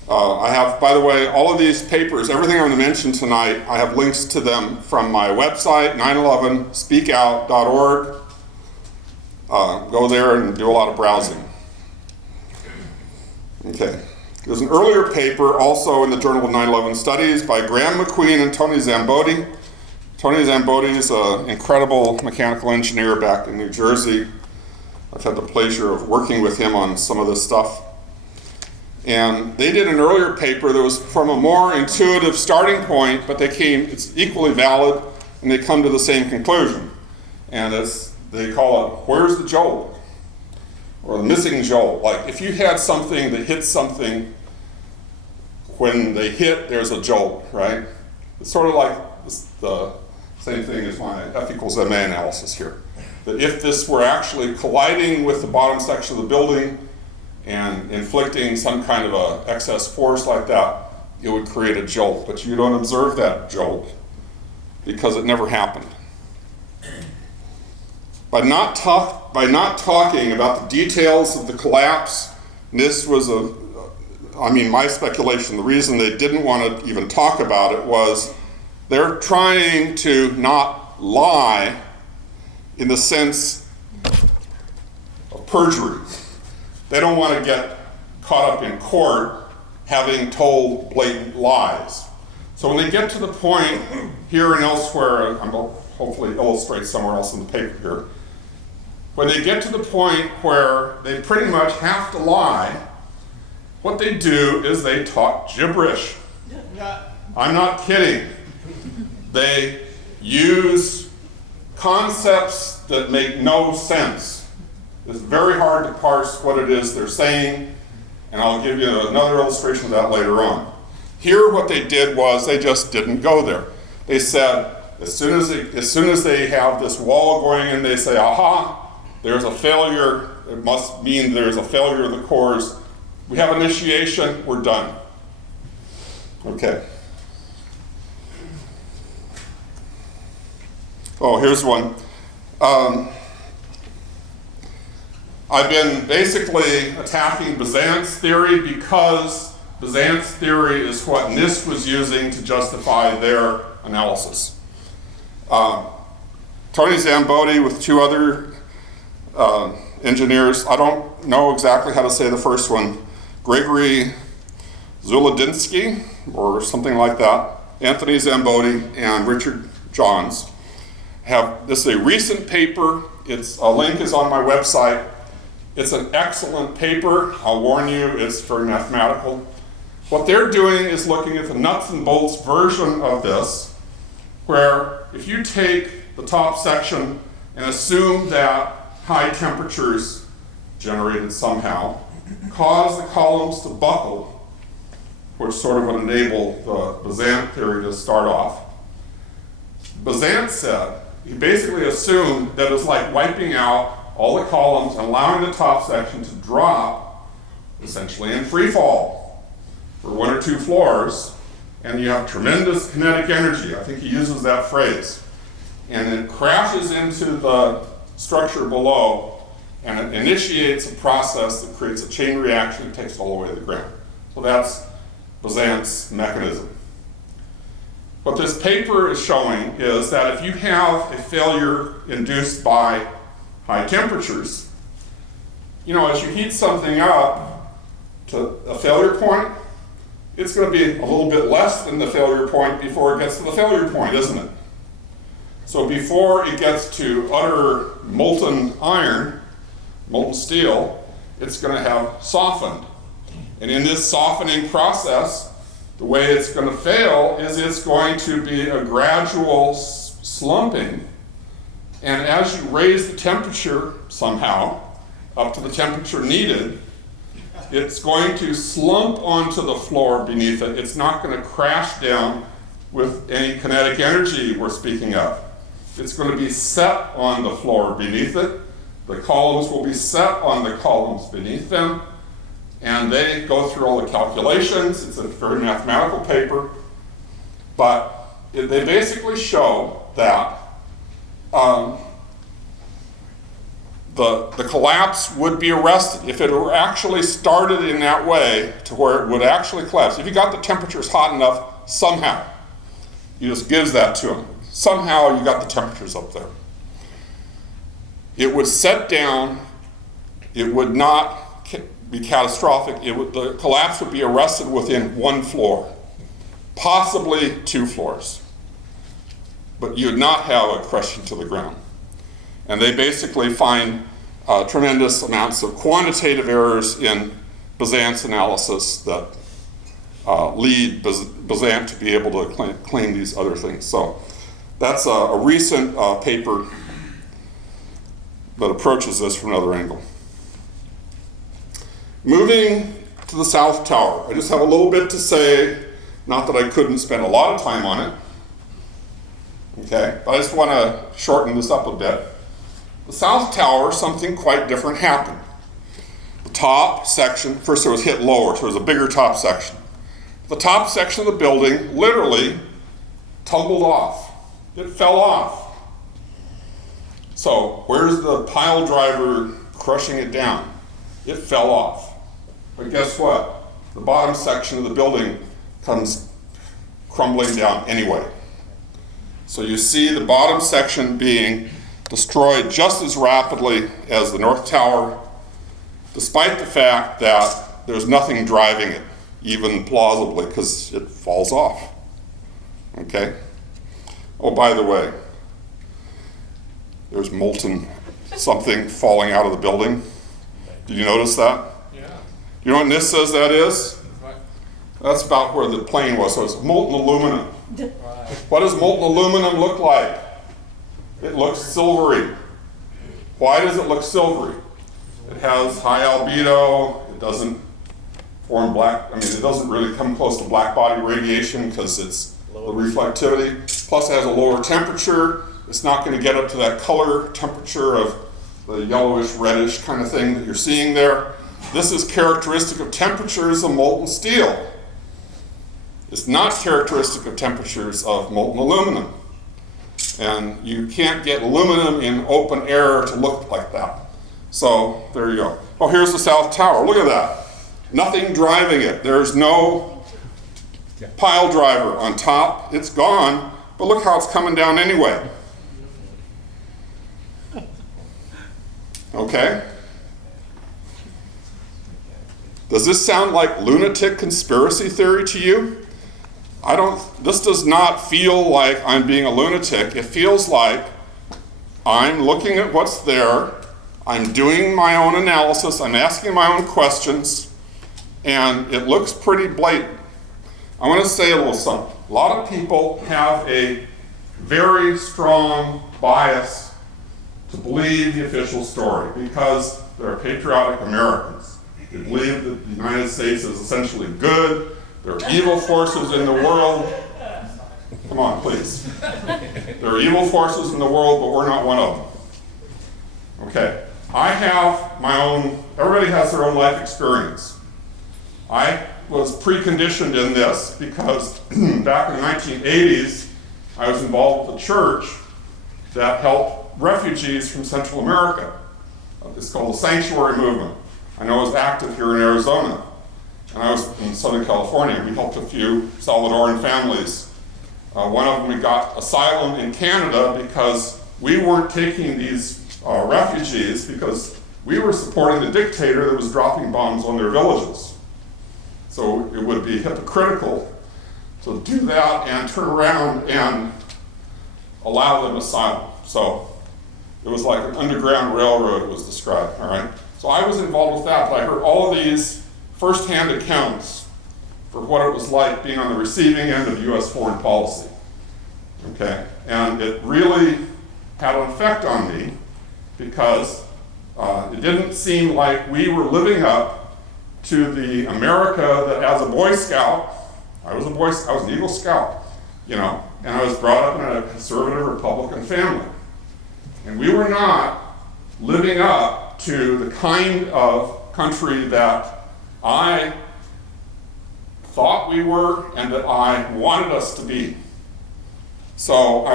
I have, by the way, all of these papers, everything I'm going to mention tonight, I have links to them from my website, 911speakout.org. Go there and do a lot of browsing. Okay. There's an earlier paper also in the Journal of 9/11 Studies by Graham McQueen and Tony Zambotti Tony Zambodi is an incredible mechanical engineer back in New Jersey. I've had the pleasure of working with him on some of this stuff. And they did an earlier paper that was from a more intuitive starting point, but it's equally valid, and they come to the same conclusion. And they call it, where's the jolt? Or the missing jolt. Like if you had something that hit something, when they hit, there's a jolt, right? It's sort of like the same thing as my F equals MA analysis here. That if this were actually colliding with the bottom section of the building and inflicting some kind of a excess force like that, it would create a jolt. But you don't observe that jolt because it never happened. By not talking about the details of the collapse, this was my speculation, the reason they didn't want to even talk about it was they're trying to not lie in the sense of perjury. They don't want to get caught up in court having told blatant lies. So when they get to the point here and elsewhere, I'm going to hopefully illustrate somewhere else in the paper here, when they get to the point where they pretty much have to lie, what they do is they talk gibberish. I'm not kidding. They use concepts that make no sense. It's very hard to parse what it is they're saying, and I'll give you another illustration of that later on. Here what they did was they just didn't go there. They said, as soon as they have this wall going in, they say, aha, there's a failure. It must mean there's a failure of the cores. We have initiation, we're done. Okay. Oh, here's one. I've been basically attacking Bazant's theory because Bazant's theory is what NIST was using to justify their analysis. Tony Zambodi with two other engineers, I don't know exactly how to say the first one, Gregory Zuladinsky, or something like that, Anthony Zambodi, and Richard Johns. This is a recent paper. A link is on my website. It's an excellent paper. I'll warn you, it's very mathematical. What they're doing is looking at the nuts and bolts version of this, where if you take the top section and assume that high temperatures generated somehow cause the columns to buckle, which sort of would enable the Bazant theory to start off. Bazant said, he basically assumed that it's like wiping out all the columns and allowing the top section to drop essentially in free fall for one or two floors, and you have tremendous kinetic energy. I think he uses that phrase. And it crashes into the structure below, and it initiates a process that creates a chain reaction and takes it all the way to the ground. So that's Bazant's mechanism. What this paper is showing is that if you have a failure induced by high temperatures, as you heat something up to a failure point, it's going to be a little bit less than the failure point before it gets to the failure point, isn't it? So before it gets to utter molten iron, molten steel, it's going to have softened. And in this softening process, the way it's going to fail is it's going to be a gradual slumping. And as you raise the temperature somehow up to the temperature needed, it's going to slump onto the floor beneath it. It's not going to crash down with any kinetic energy we're speaking of. It's going to be set on the floor beneath it. The columns will be set on the columns beneath them. And they go through all the calculations. It's a very mathematical paper. But they basically show that the collapse would be arrested if it were actually started in that way to where it would actually collapse. If you got the temperatures hot enough, somehow, he just gives that to them. Somehow you got the temperatures up there. It would set down. It would not be catastrophic. The collapse would be arrested within one floor, possibly two floors. but you would not have a crushing to the ground. And they basically find tremendous amounts of quantitative errors in Besant's analysis that lead Besant to be able to claim these other things. So that's a recent paper that approaches this from another angle. Moving to the South Tower, I just have a little bit to say, not that I couldn't spend a lot of time on it, okay, but I just want to shorten this up a bit. The South Tower, something quite different happened. The top section, first it was hit lower, so it was a bigger top section. The top section of the building literally tumbled off. It fell off. So where's the pile driver crushing it down? It fell off. But guess what? The bottom section of the building comes crumbling down anyway. So you see the bottom section being destroyed just as rapidly as the North Tower, despite the fact that there's nothing driving it, even plausibly, because it falls off. Okay? Oh, by the way, there's molten something falling out of the building. Did you notice that? Yeah. You know what NIST says that is? Right. That's about where the plane was, so it's molten aluminum. Right. What does molten aluminum look like? It looks silvery. Why does it look silvery? It has high albedo, it doesn't form black, it doesn't really come close to black body radiation because it's the reflectivity. Plus it has a lower temperature. It's not going to get up to that color temperature of the yellowish, reddish kind of thing that you're seeing there. This is characteristic of temperatures of molten steel. It's not characteristic of temperatures of molten aluminum. And you can't get aluminum in open air to look like that. So there you go. Oh, here's the South Tower. Look at that. Nothing driving it. There's no pile driver on top. It's gone, but look how it's coming down anyway. Okay? Does this sound like lunatic conspiracy theory to you? This does not feel like I'm being a lunatic. It feels like I'm looking at what's there, I'm doing my own analysis, I'm asking my own questions, and it looks pretty blatant. I want to say a little something. A lot of people have a very strong bias to believe the official story because they're patriotic Americans. They believe that the United States is essentially good. There are evil forces in the world. Come on, please. There are evil forces in the world, but we're not one of them. Okay. I have my own, everybody has their own life experience. I was preconditioned in this because back in the 1980s, I was involved with a church that helped refugees from Central America. It's called the Sanctuary Movement. I know it was active here in Arizona. And I was in Southern California. We helped a few Salvadoran families. One of them, we got asylum in Canada because we weren't taking these refugees because we were supporting the dictator that was dropping bombs on their villages. So it would be hypocritical to do that and turn around and allow them asylum. So it was like an underground railroad was described, all right? So I was involved with that, but I heard all of these first-hand accounts for what it was like being on the receiving end of U.S. foreign policy, okay? And it really had an effect on me because it didn't seem like we were living up to the America that as a Boy Scout, I was an Eagle Scout, and I was brought up in a conservative Republican family. And we were not living up to the kind of country that I thought we were and that I wanted us to be. So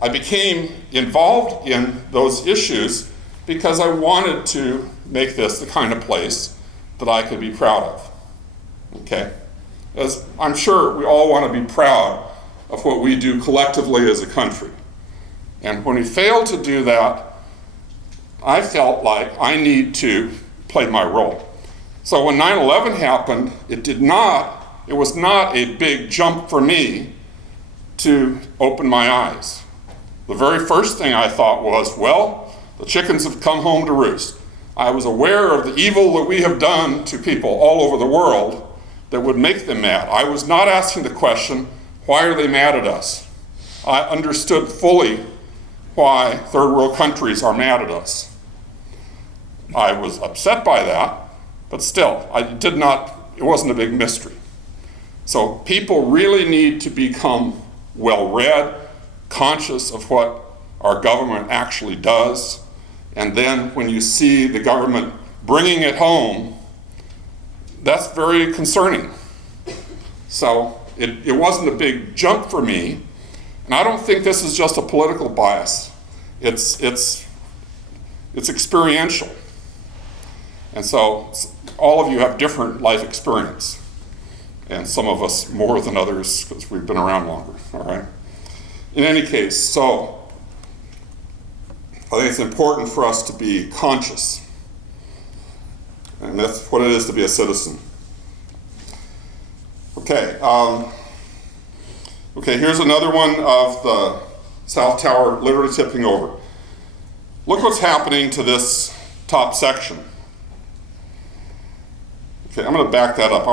I became involved in those issues because I wanted to make this the kind of place that I could be proud of. Okay? As I'm sure we all want to be proud of what we do collectively as a country. And when we failed to do that, I felt like I need to play my role. So when 9/11 happened, it was not a big jump for me to open my eyes. The very first thing I thought was, well, the chickens have come home to roost. I was aware of the evil that we have done to people all over the world that would make them mad. I was not asking the question, why are they mad at us? I understood fully why third world countries are mad at us. I was upset by that, but still, it wasn't a big mystery. So people really need to become well-read, conscious of what our government actually does, and then when you see the government bringing it home, that's very concerning. So it wasn't a big jump for me, and I don't think this is just a political bias. It's experiential. And so all of you have different life experience, and some of us more than others because we've been around longer, all right? In any case, so I think it's important for us to be conscious, and that's what it is to be a citizen. Okay, here's another one of the South Tower literally tipping over. Look what's happening to this top section. Okay, I'm going to back that up.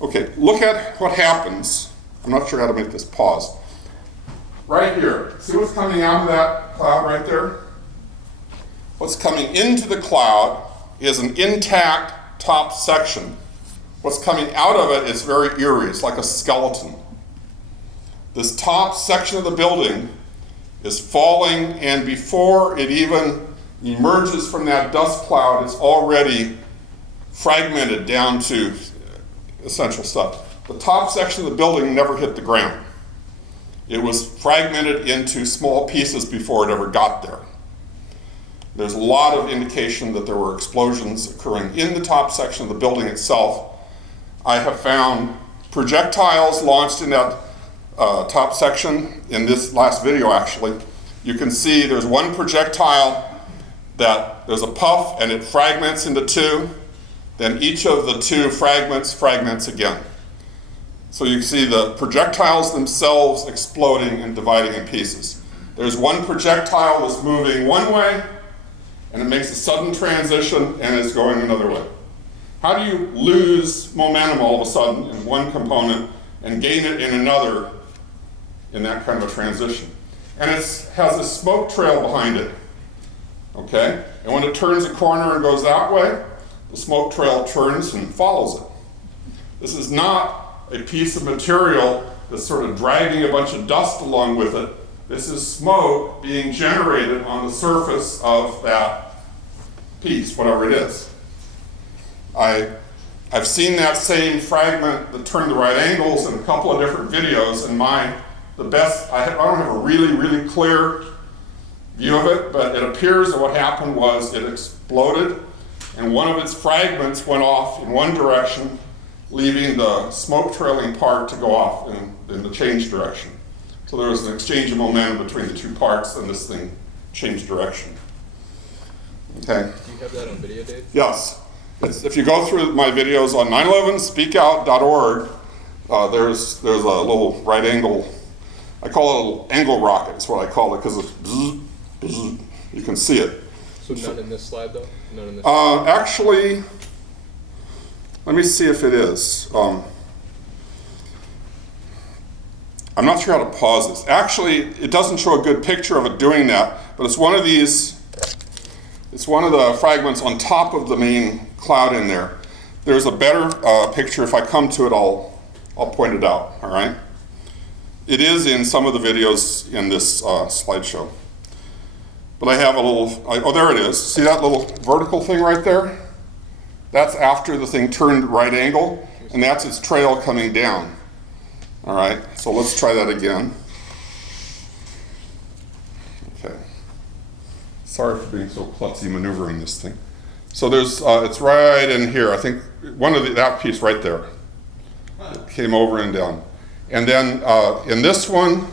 Okay, look at what happens. I'm not sure how to make this pause. Right here, see what's coming out of that cloud right there? What's coming into the cloud is an intact top section. What's coming out of it is very eerie. It's like a skeleton. This top section of the building is falling, and before it even emerges from that dust cloud, it's already fragmented down to essential stuff. The top section of the building never hit the ground. It was fragmented into small pieces before it ever got there. There's a lot of indication that there were explosions occurring in the top section of the building itself. I have found projectiles launched in that top section in this last video, actually. You can see there's one projectile that there's a puff and it fragments into two. Then each of the two fragments again. So you can see the projectiles themselves exploding and dividing in pieces. There's one projectile that's moving one way, and it makes a sudden transition and is going another way. How do you lose momentum all of a sudden in one component and gain it in another in that kind of a transition? And it has a smoke trail behind it, okay? And when it turns a corner and goes that way, the smoke trail turns and follows it. This is not a piece of material that's sort of dragging a bunch of dust along with it. This is smoke being generated on the surface of that piece, whatever it is. I've seen that same fragment that turned the right angles in a couple of different videos, and I don't have a really clear view of it, but it appears that what happened was it exploded, and one of its fragments went off in one direction, leaving the smoke trailing part to go off in the change direction. So there was an exchange of momentum between the two parts, and this thing changed direction. Okay. Do you have that on video, Dave? Yes. If you go through my videos on 911speakout.org, there's a little right angle. I call it a little angle rocket. Is what I call it because it's bzz, bzz, you can see it. So none in this slide though? None in this. Actually, let me see if it is. I'm not sure how to pause this. Actually, it doesn't show a good picture of it doing that, but it's one of these. It's one of the fragments on top of the main cloud in there. There's a better picture. If I come to it, I'll point it out. All right. It is in some of the videos in this slideshow. But I have a little. Oh, there it is. See that little vertical thing right there? That's after the thing turned right angle, and that's its trail coming down. All right. So let's try that again. Okay. Sorry for being so klutzy maneuvering this thing. So there's, it's right in here. I think that piece right there. It came over and down. And then in this one,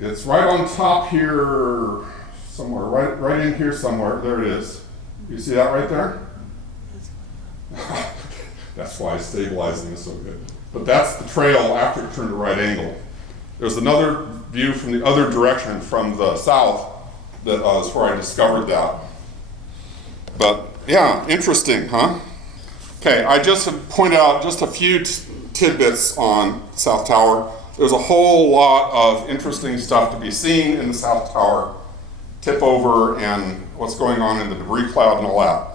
it's right on top here somewhere, right in here somewhere. There it is. You see that right there? That's why stabilizing is so good. but that's the trail after it turned a right angle. There's another view from the other direction, from the south, that is where I discovered that. But yeah, interesting, huh? Okay, I just have pointed out just a few tidbits on South Tower. There's a whole lot of interesting stuff to be seen in the South Tower, tip over and what's going on in the debris cloud and all that.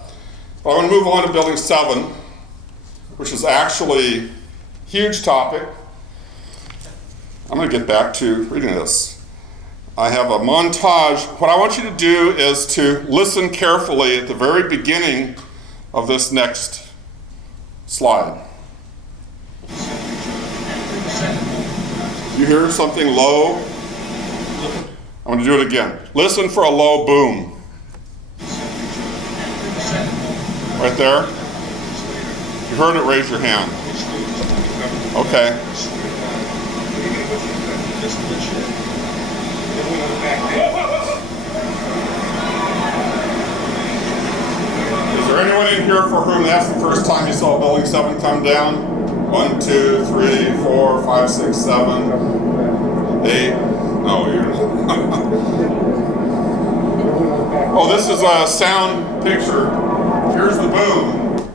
But I want to move on to Building 7, which is actually a huge topic. I'm going to get back to reading this. I have a montage. What I want you to do is to listen carefully at the very beginning of this next slide. You hear something low? I'm going to do it again. Listen for a low boom. Right there? If you heard it, raise your hand. Okay. Is there anyone in here for whom that's the first time you saw Building 7 come down? 1, 2, 3, 4, 5, 6, 7, 8. No, you're. Oh, this is a sound picture. Here's the boom.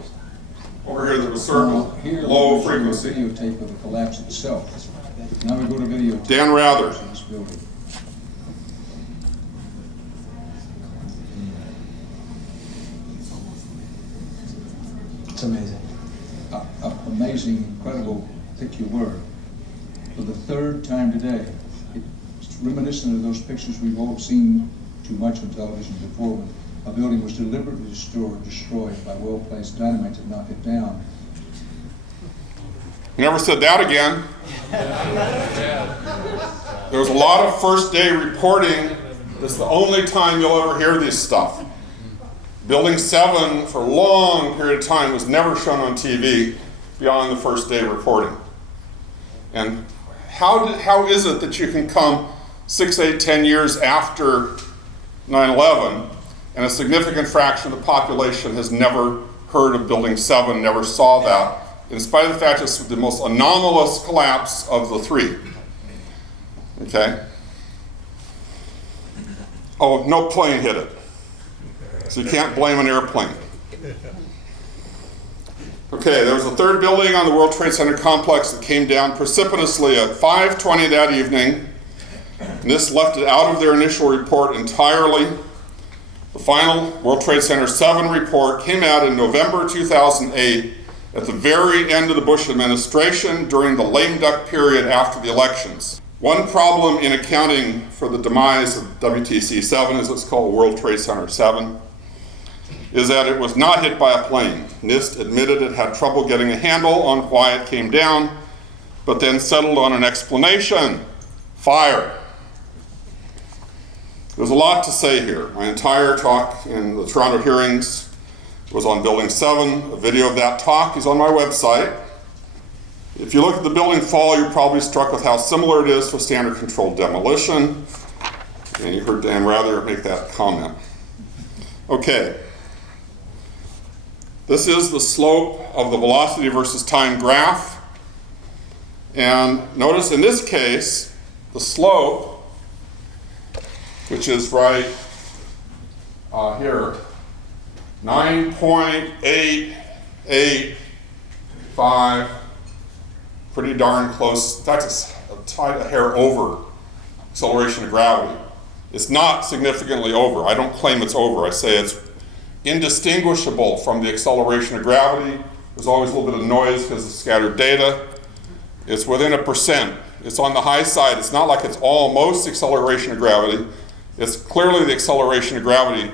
Over here, there's a circle. Low frequency. Videotape of the collapse itself. Now we go to video. Dan Rather. This building. It's amazing. Amazing, incredible, pick your word. For the third time today, it's reminiscent of those pictures we've all seen too much on television before, when a building was deliberately destroyed by well-placed dynamite to knock it down. Never said that again. There was a lot of first day reporting. This is the only time you'll ever hear this stuff. Building 7, for a long period of time, was never shown on TV beyond the first day reporting. And how is it that you can come 6, 8, 10 years after 9/11 and a significant fraction of the population has never heard of Building 7, never saw that, in spite of the fact it's the most anomalous collapse of the three? Okay? Oh, no plane hit it. So you can't blame an airplane. Okay, there was a third building on the World Trade Center complex that came down precipitously at 5:20 that evening. And this left it out of their initial report entirely. The final World Trade Center 7 report came out in November 2008 at the very end of the Bush administration during the lame duck period after the elections. One problem in accounting for the demise of WTC 7, as it's called, World Trade Center 7, is that it was not hit by a plane. NIST admitted it had trouble getting a handle on why it came down, but then settled on an explanation: fire. There's a lot to say here. My entire talk in the Toronto hearings was on Building 7. A video of that talk is on my website. If you look at the building fall, you're probably struck with how similar it is to a standard controlled demolition. And you heard Dan Rather make that comment. Okay. This is the slope of the velocity versus time graph. And notice in this case, the slope, which is right here, 9.885, pretty darn close. In fact, it's a hair over acceleration of gravity. It's not significantly over. I don't claim it's over. I say it's indistinguishable from the acceleration of gravity. There's always a little bit of noise because of scattered data. It's within 1%. It's on the high side. It's not like it's almost acceleration of gravity. It's clearly the acceleration of gravity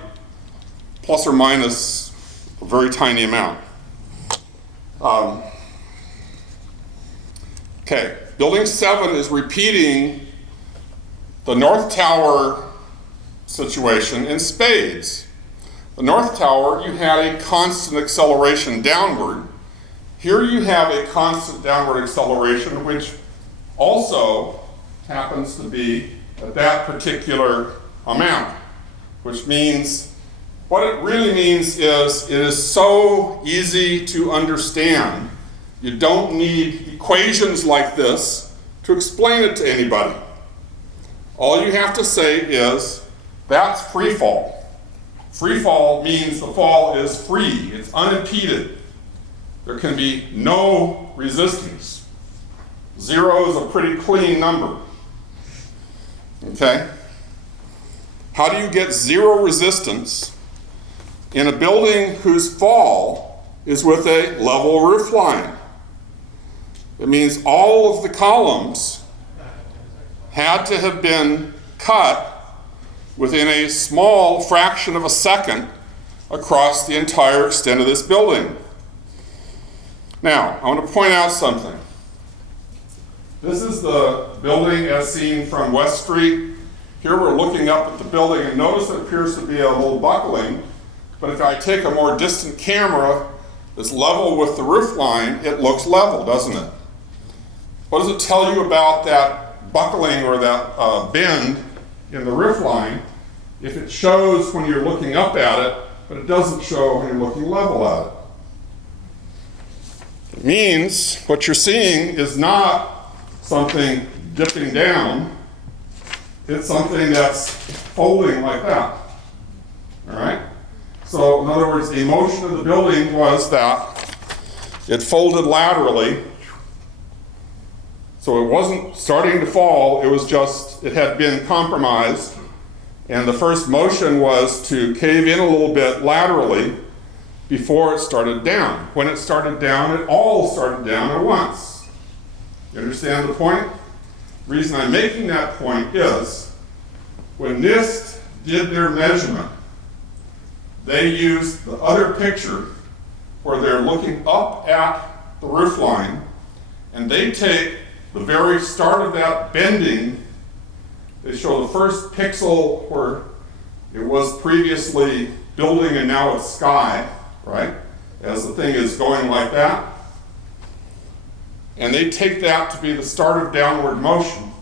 plus or minus a very tiny amount. Okay, Building 7 is repeating the North Tower situation in spades. The North Tower, you had a constant acceleration downward. Here you have a constant downward acceleration, which also happens to be at that particular amount, which means, what it really means is it is so easy to understand. You don't need equations like this to explain it to anybody. All you have to say is, that's free fall. Free fall means the fall is free, it's unimpeded. There can be no resistance. 0 is a pretty clean number. Okay? How do you get 0 resistance in a building whose fall is with a level roof line? It means all of the columns had to have been cut within a small fraction of a second across the entire extent of this building. Now, I want to point out something. This is the building as seen from West Street. Here we're looking up at the building, and notice it appears to be a little buckling, but if I take a more distant camera that's level with the roof line, it looks level, doesn't it? What does it tell you about that buckling or that bend in the roof line if it shows when you're looking up at it, but it doesn't show when you're looking level at it? It means what you're seeing is not something dipping down, it's something that's folding like that. All right? So, in other words, the motion of the building was that it folded laterally. So it wasn't starting to fall, it was just, it had been compromised. And the first motion was to cave in a little bit laterally before it started down. When it started down, it all started down at once. You understand the point? The reason I'm making that point is, when NIST did their measurement, they used the other picture where they're looking up at the roof line, and they take the very start of that bending. They show the first pixel where it was previously building and now it's sky, right? As the thing is going like that. And they take that to be the start of downward motion.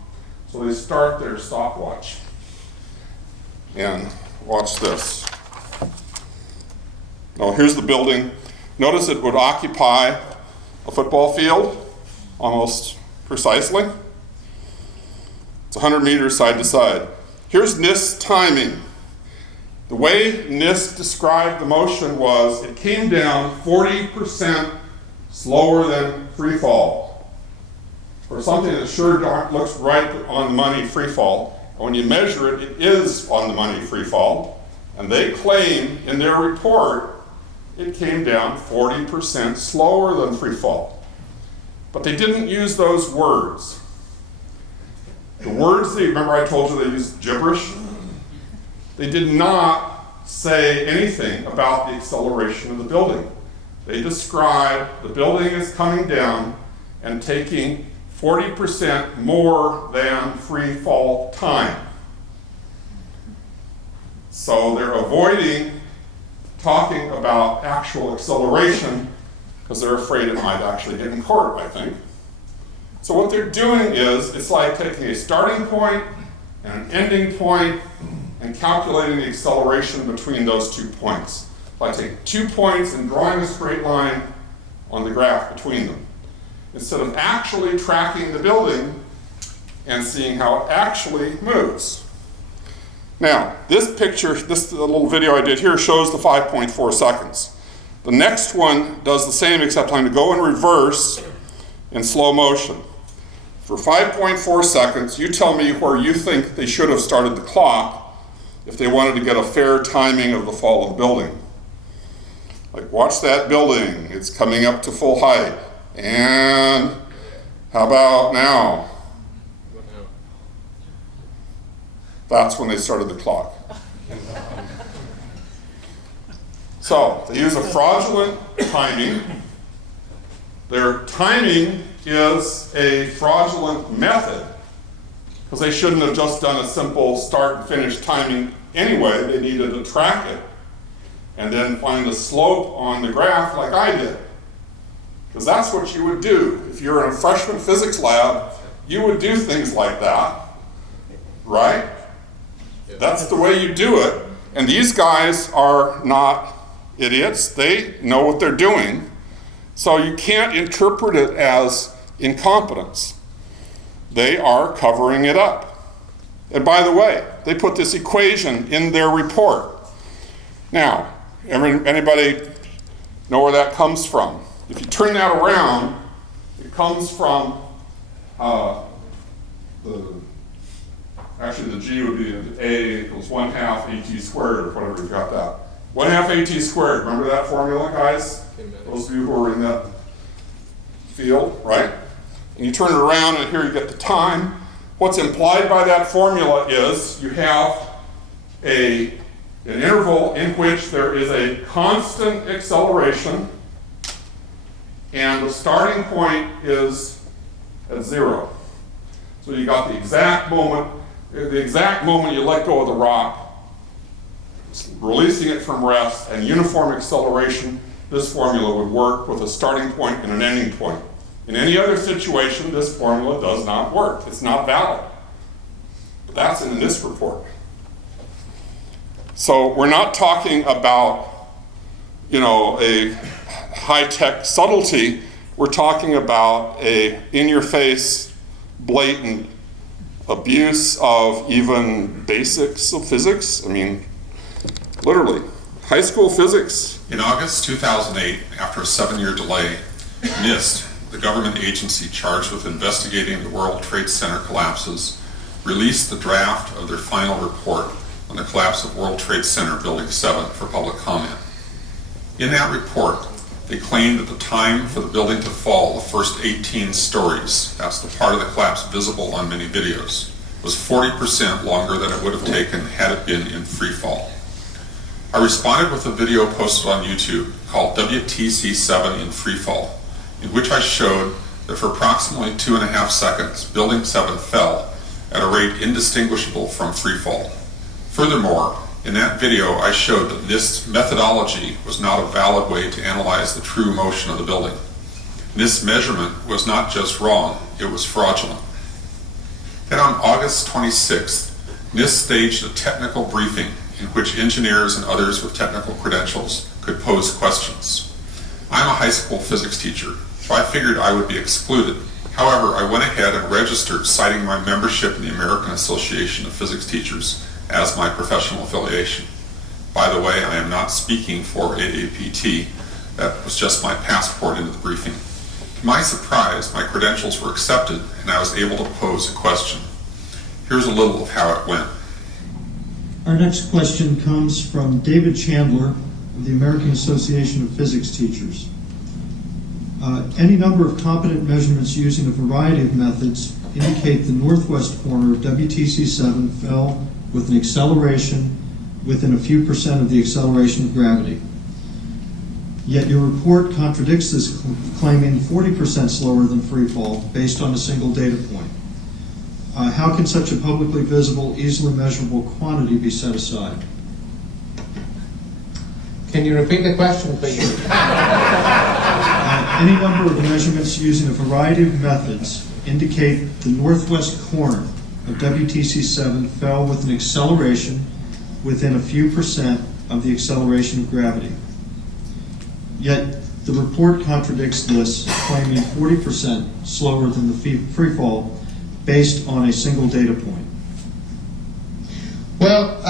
So they start their stopwatch. And watch this. Now here's the building. Notice it would occupy a football field, almost precisely. It's 100 meters side to side. Here's NIST timing. The way NIST described the motion was it came down 40% slower than free fall. For something that sure looks right on the money free fall, and when you measure it, it is on the money free fall. And they claim in their report it came down 40% slower than free fall. But they didn't use those words. The words, remember I told you they used gibberish? They did not say anything about the acceleration of the building. They described the building as coming down and taking 40% more than free fall time. So they're avoiding talking about actual acceleration because they're afraid it might actually get in court, I think. So what they're doing is, it's like taking a starting point and an ending point and calculating the acceleration between those 2 points. If I take 2 points and drawing a straight line on the graph between them, instead of actually tracking the building and seeing how it actually moves. Now, this picture, this little video I did here shows the 5.4 seconds. The next one does the same, except I'm going to go in reverse in slow motion. For 5.4 seconds, you tell me where you think they should have started the clock if they wanted to get a fair timing of the fall of the building. Like, watch that building, it's coming up to full height. And how about now? That's when they started the clock. So, they use a fraudulent timing. Their timing is a fraudulent method, because they shouldn't have just done a simple start and finish timing anyway. They needed to track it and then find the slope on the graph like I did. Because that's what you would do. If you're in a freshman physics lab, you would do things like that, right? Yeah. That's the way you do it. And these guys are not idiots. They know what they're doing. So you can't interpret it as incompetence. They are covering it up. And by the way, they put this equation in their report. Now, anybody know where that comes from? If you turn that around, it comes from actually the G would be A equals 1/2 AT squared, or whatever you've got that. 1/2 AT squared, remember that formula, guys? Those of you who are in that field, right? And you turn it around and here you get the time. What's implied by that formula is you have an interval in which there is a constant acceleration and the starting point is at 0. So you got the exact moment you let go of the rock, releasing it from rest, and uniform acceleration. This formula would work with a starting point and an ending point. In any other situation, this formula does not work. It's not valid. But that's in this report. So we're not talking about, a high-tech subtlety. We're talking about a in-your-face, blatant abuse of even basics of physics. I mean, literally, high school physics. In August 2008, after a 7-year delay, NIST, the government agency charged with investigating the World Trade Center collapses, released the draft of their final report on the collapse of World Trade Center Building 7 for public comment. In that report, they claimed that the time for the building to fall, the first 18 stories, that's the part of the collapse visible on many videos, was 40% longer than it would have taken had it been in free fall. I responded with a video posted on YouTube called WTC7 in Free Fall, in which I showed that for approximately 2.5 seconds, Building 7 fell at a rate indistinguishable from free fall. Furthermore, in that video, I showed that this methodology was not a valid way to analyze the true motion of the building. This measurement was not just wrong, it was fraudulent. Then on August 26th, NIST staged a technical briefing in which engineers and others with technical credentials could pose questions. I'm a high school physics teacher, so I figured I would be excluded. However, I went ahead and registered, citing my membership in the American Association of Physics Teachers as my professional affiliation. By the way, I am not speaking for AAPT. That was just my passport into the briefing. To my surprise, my credentials were accepted and I was able to pose a question. Here's a little of how it went. Our next question comes from David Chandler of the American Association of Physics Teachers. Any number of competent measurements using a variety of methods indicate the northwest corner of WTC7 fell with an acceleration within a few percent of the acceleration of gravity. Yet your report contradicts this, claiming 40% slower than free fall based on a single data point. How can such a publicly visible, easily measurable quantity be set aside? Can you repeat the question, please? Any number of measurements using a variety of methods indicate the northwest corner of WTC7 fell with an acceleration within a few percent of the acceleration of gravity. Yet the report contradicts this, claiming 40% slower than the free fall based on a single data point. Well,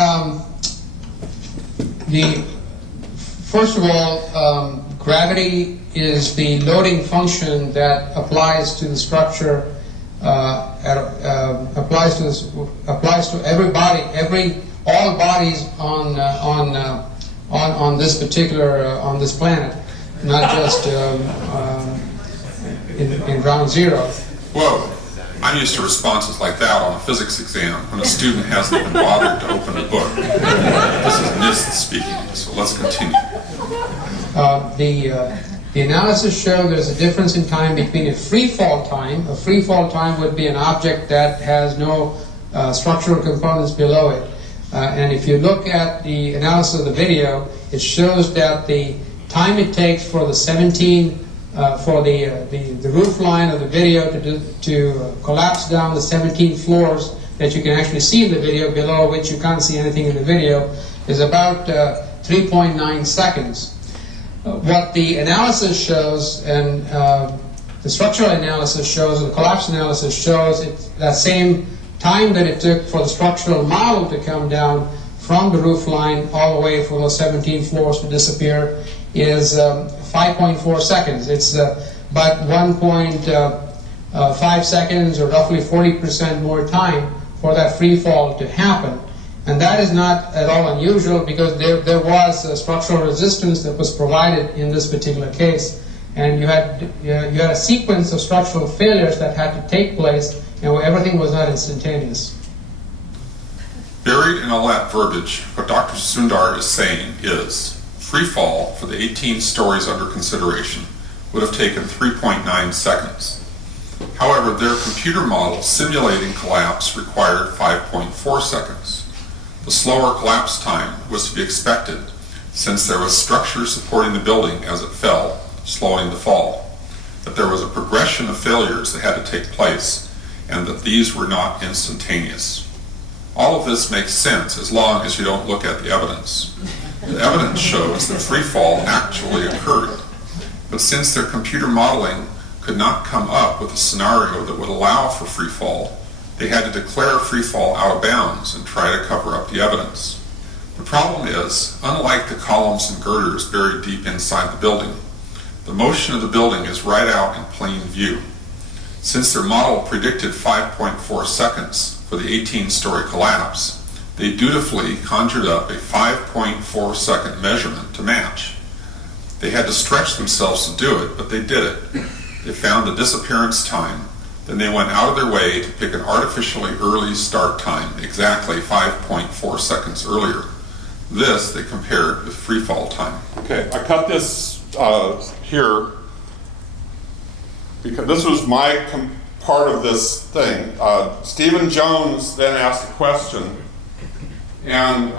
first of all, gravity is the loading function that applies to the structure, applies to everybody, all bodies on this particular on this planet, not just in ground zero. Whoa, I'm used to responses like that on a physics exam when a student hasn't even bothered to open a book. This is NIST speaking, so let's continue. The analysis showed there's a difference in time between a free fall time. A free fall time would be an object that has no structural components below it. And if you look at the analysis of the video, it shows that the time it takes for the 17 for the roof line of the video to collapse down the 17 floors that you can actually see in the video, below which you can't see anything in the video, is about 3.9 seconds. what the analysis shows, and the structural analysis shows, and the collapse analysis shows, that same time that it took for the structural model to come down from the roof line all the way for those 17 floors to disappear is 5.4 seconds. It's about 1.5 seconds, or roughly 40% more time for that free fall to happen. And that is not at all unusual, because there was structural resistance that was provided in this particular case. And you had a sequence of structural failures that had to take place, and everything was not instantaneous. Buried in all that verbiage, what Dr. Sundar is saying is, free fall for the 18 stories under consideration would have taken 3.9 seconds. However, their computer model simulating collapse required 5.4 seconds. The slower collapse time was to be expected, since there was structure supporting the building as it fell, slowing the fall, that there was a progression of failures that had to take place, and that these were not instantaneous. All of this makes sense as long as you don't look at the evidence. The evidence shows that free fall actually occurred, but since their computer modeling could not come up with a scenario that would allow for free fall, they had to declare free fall out of bounds and try to cover up the evidence. The problem is, unlike the columns and girders buried deep inside the building, the motion of the building is right out in plain view. Since their model predicted 5.4 seconds for the 18-story collapse, they dutifully conjured up a 5.4 second measurement to match. They had to stretch themselves to do it, but they did it. They found the disappearance time. Then they went out of their way to pick an artificially early start time, exactly 5.4 seconds earlier. This they compared with free fall time. Okay, I cut this here because this was my part of this thing. Stephen Jones then asked a question, and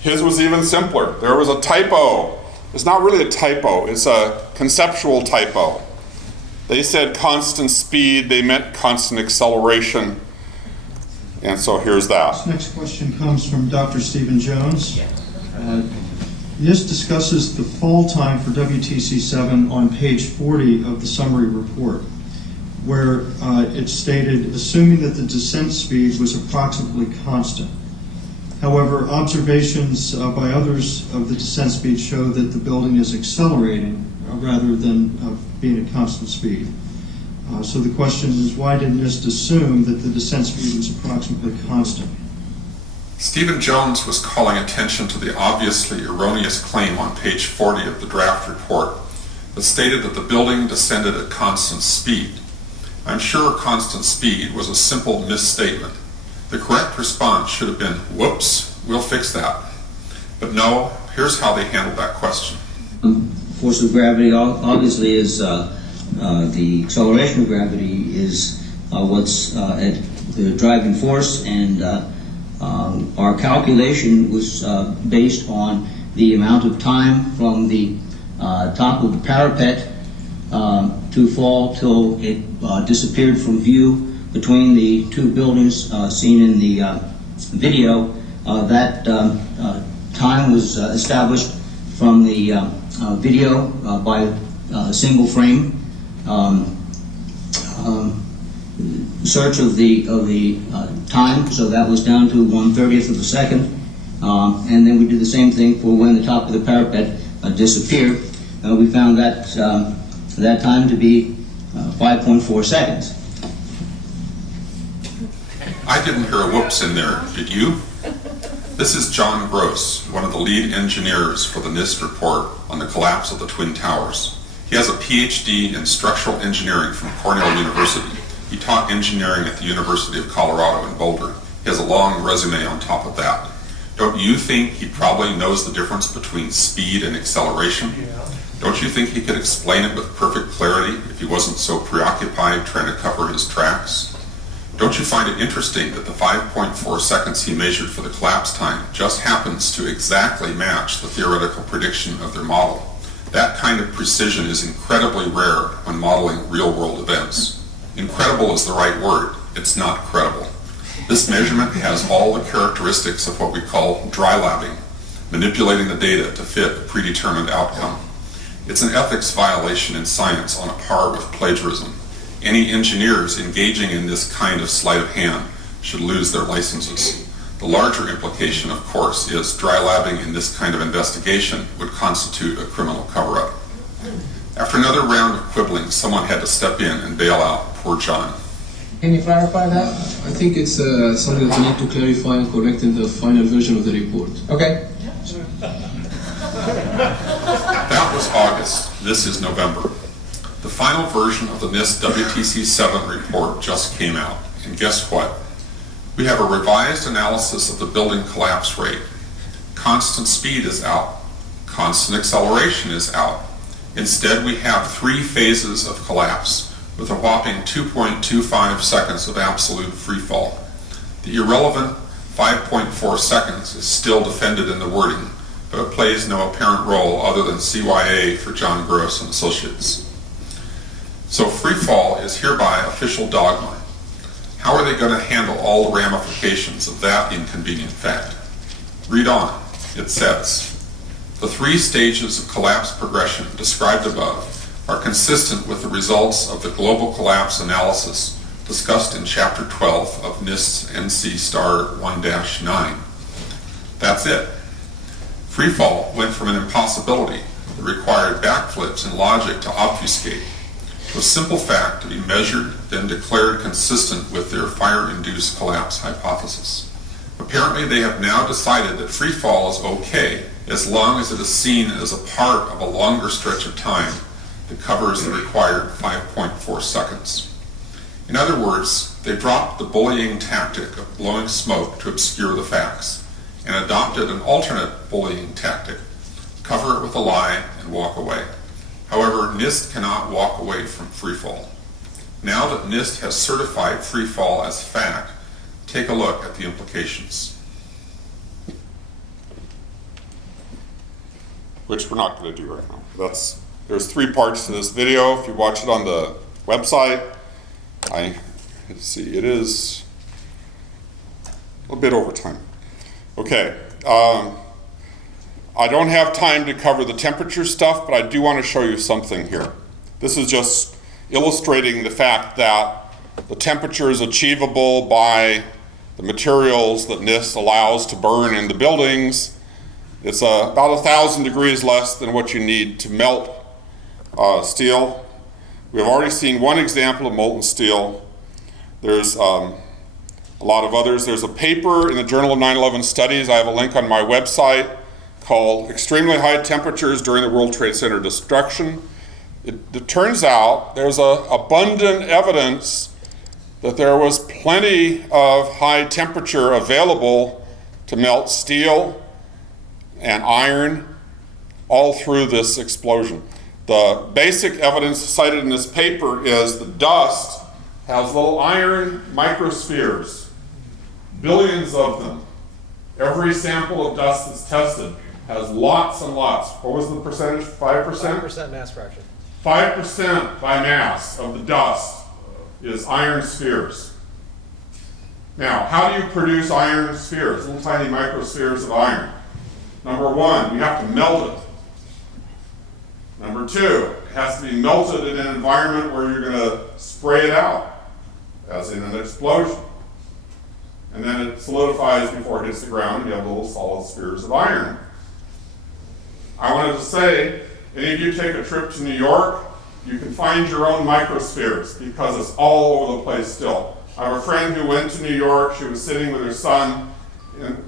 his was even simpler. There was a typo. It's not really a typo, it's a conceptual typo. They said constant speed, they meant constant acceleration. And so here's that. This next question comes from Dr. Stephen Jones. NIST discusses the fall time for WTC-7 on page 40 of the summary report, where it's stated, assuming that the descent speed was approximately constant. However, observations by others of the descent speed show that the building is accelerating rather than being at constant speed. So the question is, why did NIST assume that the descent speed was approximately constant? Stephen Jones was calling attention to the obviously erroneous claim on page 40 of the draft report that stated that the building descended at constant speed. I'm sure constant speed was a simple misstatement. The correct response should have been, whoops, we'll fix that. But no, here's how they handled that question. Force of gravity obviously is the acceleration of gravity is what's at the driving force, and our calculation was based on the amount of time from the top of the parapet to fall till it disappeared from view between the two buildings seen in the video. That time was established from the video by a single frame search of the time, so that was down to 1/30th of a second, and then we did the same thing for when the top of the parapet disappeared. We found that that time to be 5.4 seconds. I didn't hear a whoops in there, did you? This is John Gross, one of the lead engineers for the NIST report on the collapse of the Twin Towers. He has a PhD in structural engineering from Cornell University. He taught engineering at the University of Colorado in Boulder. He has a long resume on top of that. Don't you think he probably knows the difference between speed and acceleration? Don't you think he could explain it with perfect clarity if he wasn't so preoccupied trying to cover his tracks? Don't you find it interesting that the 5.4 seconds he measured for the collapse time just happens to exactly match the theoretical prediction of their model? That kind of precision is incredibly rare when modeling real-world events. Incredible is the right word. It's not credible. This measurement has all the characteristics of what we call dry labbing. manipulating the data to fit a predetermined outcome. It's an ethics violation in science on a par with plagiarism. Any engineers engaging in this kind of sleight of hand should lose their licenses. The larger implication, of course, is dry labbing in this kind of investigation would constitute a criminal cover-up. After another round of quibbling, someone had to step in and bail out poor John. Can you clarify that? I think it's something that we need to clarify and correct in the final version of the report. Okay. That was August. This is November. The final version of the NIST WTC-7 report just came out. And guess what? We have a revised analysis of the building collapse rate. Constant speed is out. Constant acceleration is out. Instead, we have 3 phases of collapse, with a whopping 2.25 seconds of absolute freefall. The irrelevant 5.4 seconds is still defended in the wording, but it plays no apparent role other than CYA for John Gross and Associates. So freefall is hereby official dogma. How are they going to handle all the ramifications of that inconvenient fact? Read on. It says, the 3 stages of collapse progression described above are consistent with the results of the global collapse analysis discussed in Chapter 12 of NIST's NC Star 1-9. That's it. Freefall went from an impossibility that required backflips and logic to obfuscate, to a simple fact to be measured, then declared consistent with their fire-induced collapse hypothesis. Apparently, they have now decided that freefall is okay as long as it is seen as a part of a longer stretch of time that covers the required 5.4 seconds. In other words, they dropped the bullying tactic of blowing smoke to obscure the facts and adopted an alternate bullying tactic, cover it with a lie and walk away. However, NIST cannot walk away from freefall. Now that NIST has certified freefall as fact, take a look at the implications. Which we're not going to do right now. There's 3 parts to this video. If you watch it on the website, let's see, it is a bit over time. Okay, I don't have time to cover the temperature stuff, but I do want to show you something here. This is just illustrating the fact that the temperature is achievable by the materials that NIST allows to burn in the buildings. It's about 1,000 degrees less than what you need to melt steel. We've already seen one example of molten steel. There's a lot of others. There's a paper in the Journal of 9/11 Studies. I have a link on my website called Extremely High Temperatures During the World Trade Center Destruction. It turns out there's abundant evidence that there was plenty of high temperature available to melt steel and iron all through this explosion. The basic evidence cited in this paper is the dust has little iron microspheres, billions of them. Every sample of dust that's tested has lots and lots. What was the percentage? 5%? 5% mass fraction. 5% by mass of the dust is iron spheres. Now, how do you produce iron spheres, little tiny microspheres of iron? Number 1, you have to melt it. Number 2, it has to be melted in an environment where you're going to spray it out, as in an explosion. And then it solidifies before it hits the ground, and you have little solid spheres of iron. I wanted to say, any of you take a trip to New York, you can find your own microspheres because it's all over the place still. I have a friend who went to New York. She was sitting with her son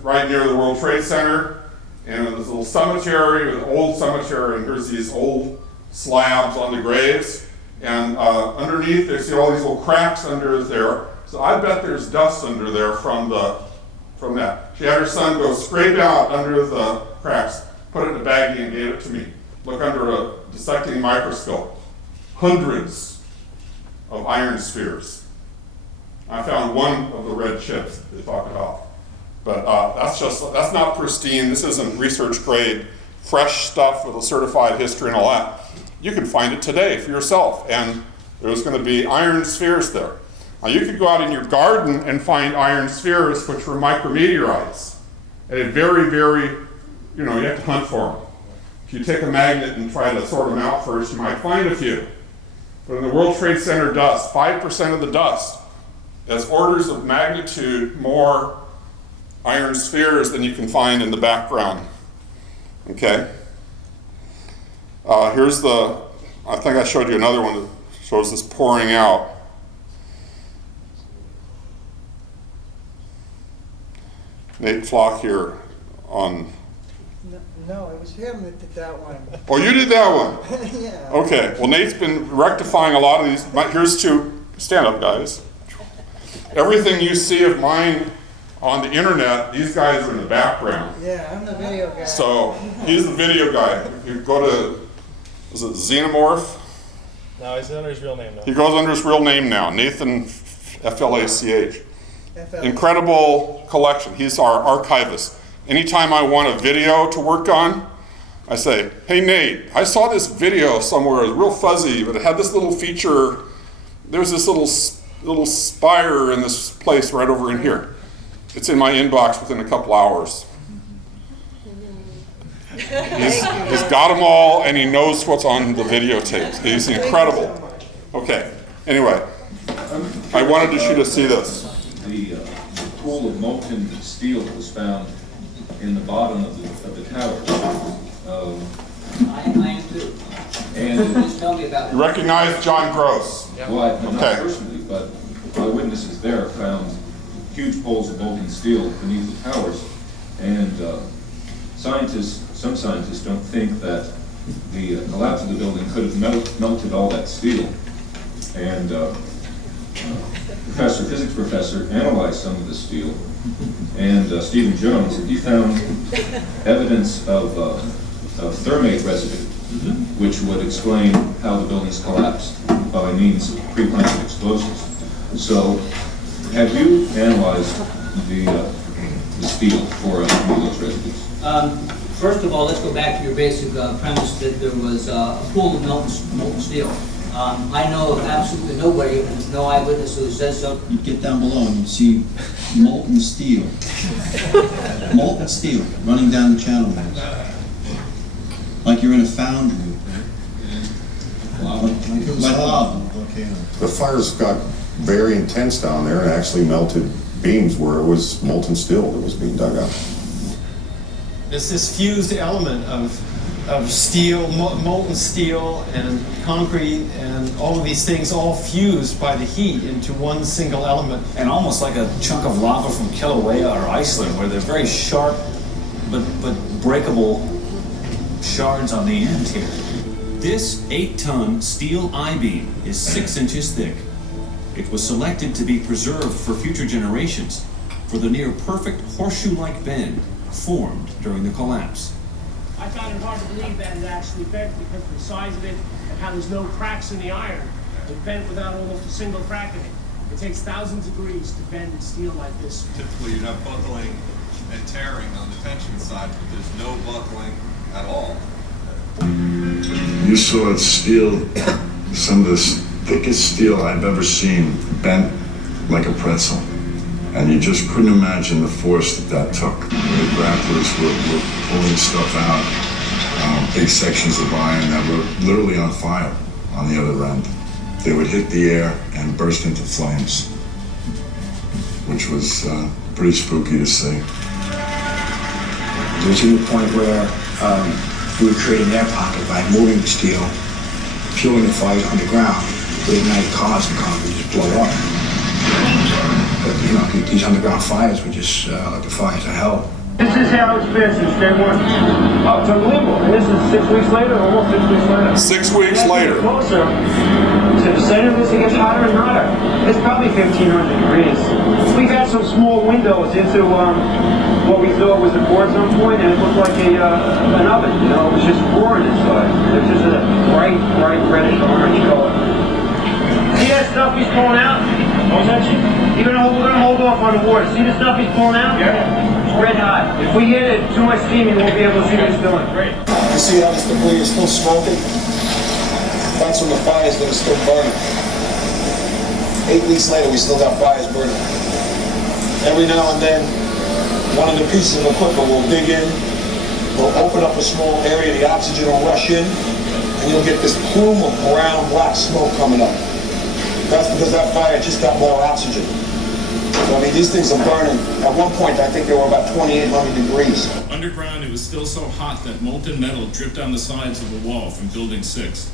right near the World Trade Center, and there's a little cemetery, an old cemetery, and there's these old slabs on the graves, and underneath they see all these little cracks under there. So I bet there's dust under there from that. She had her son go scrape out under the cracks, put it in a baggie, and gave it to me. Look under a dissecting microscope. Hundreds of iron spheres. I found one of the red chips they talk about. But that's not pristine. This isn't research grade, fresh stuff with a certified history and all that. You can find it today for yourself, and there's going to be iron spheres there. Now you could go out in your garden and find iron spheres which were micrometeorites at a very, very you have to hunt for them. If you take a magnet and try to sort them out first, you might find a few. But in the World Trade Center dust, 5% of the dust has orders of magnitude more iron spheres than you can find in the background. Okay? Here's I think I showed you another one that shows this pouring out. Nate Flock here on... No, it was him that did that one. Oh, you did that one? Yeah. Okay, well Nate's been rectifying a lot of these. Here's two, stand up guys. Everything you see of mine on the internet, these guys are in the background. Yeah, I'm the video guy. So, he's the video guy. You go to, is it Xenomorph? No, he's under his real name now. He goes under his real name now, Nathan Flach. FLACH. Incredible collection. He's our archivist. Anytime I want a video to work on, I say, hey Nate, I saw this video somewhere, it was real fuzzy, but it had this little feature. There's this little spire in this place right over in here. It's in my inbox within a couple hours. He's got them all, and he knows what's on the videotapes. He's incredible. Okay, anyway, I wanted you to see this. The pool of molten steel that was found in the bottom of the tower. I am too. And just tell me about it. You recognize John Gross? Well, not personally, but eyewitnesses there found huge poles of molten steel beneath the towers, and some scientists don't think that the collapse of the building could have melted all that steel. And physics professor analyzed some of the steel, and Stephen Jones, he found evidence of thermate residue, which would explain how the buildings collapsed by means of pre-planted explosives. So, have you analyzed the steel for those residues? First of all, let's go back to your basic premise that there was a pool of molten steel. I know of absolutely nobody, and no eyewitness who says so. You get down below and you see molten steel. Molten steel running down the channel walls. Like you're in a foundry. Like lava. The fires got very intense down there and actually melted beams where it was molten steel that was being dug up. There's this fused element of steel, molten steel and concrete and all of these things all fused by the heat into one single element. And almost like a chunk of lava from Kilauea or Iceland, where they're very sharp but breakable shards on the end here. This 8-ton steel I-beam is 6 inches thick. It was selected to be preserved for future generations for the near-perfect horseshoe-like bend formed during the collapse. I found it hard to believe that it actually bent because of the size of it and how there's no cracks in the iron. It bent without almost a single crack in it. It takes thousands of degrees to bend steel like this. Typically you'd have buckling and tearing on the tension side, but there's no buckling at all. You saw steel, some of the thickest steel I've ever seen, bent like a pretzel. And you just couldn't imagine the force that took. The grapplers were pulling stuff out, big sections of iron that were literally on fire on the other end. They would hit the air and burst into flames, which was pretty spooky to see. There was even a point where we were creating an air pocket by moving the steel, fueling the fires underground, to ignite cars and cars would just blow up. But, you know, these underground fires were just like the fires of hell. This is how it's been since day one. Oh, it's unbelievable. And this is 6 weeks later, almost 6 weeks later. 6 weeks later. Closer to the center of this, it gets hotter and hotter. It's probably 1,500 degrees. We've had some small windows into what we thought was the core at some point, and it looked like an oven, you know, it was just roaring inside. It was just a bright reddish orange color. See that stuff he's pulling out? Don't touch it. We're gonna hold off on the water. See the stuff he's pulling out? Yeah. It's red hot. If we hit it too much steam, you won't be able to see what he's doing. Great. You see how this debris is still smoking? That's from the fires that are still burning. 8 weeks later, we still got fires burning. Every now and then, one of the pieces of equipment will dig in, It'll open up a small area, the oxygen will rush in, and you'll get this plume of brown, black smoke coming up. That's because that fire just got more oxygen. So, I mean, these things are burning. At one point, I think they were about 2,800 degrees. Underground, it was still so hot that molten metal dripped down the sides of the wall from Building 6.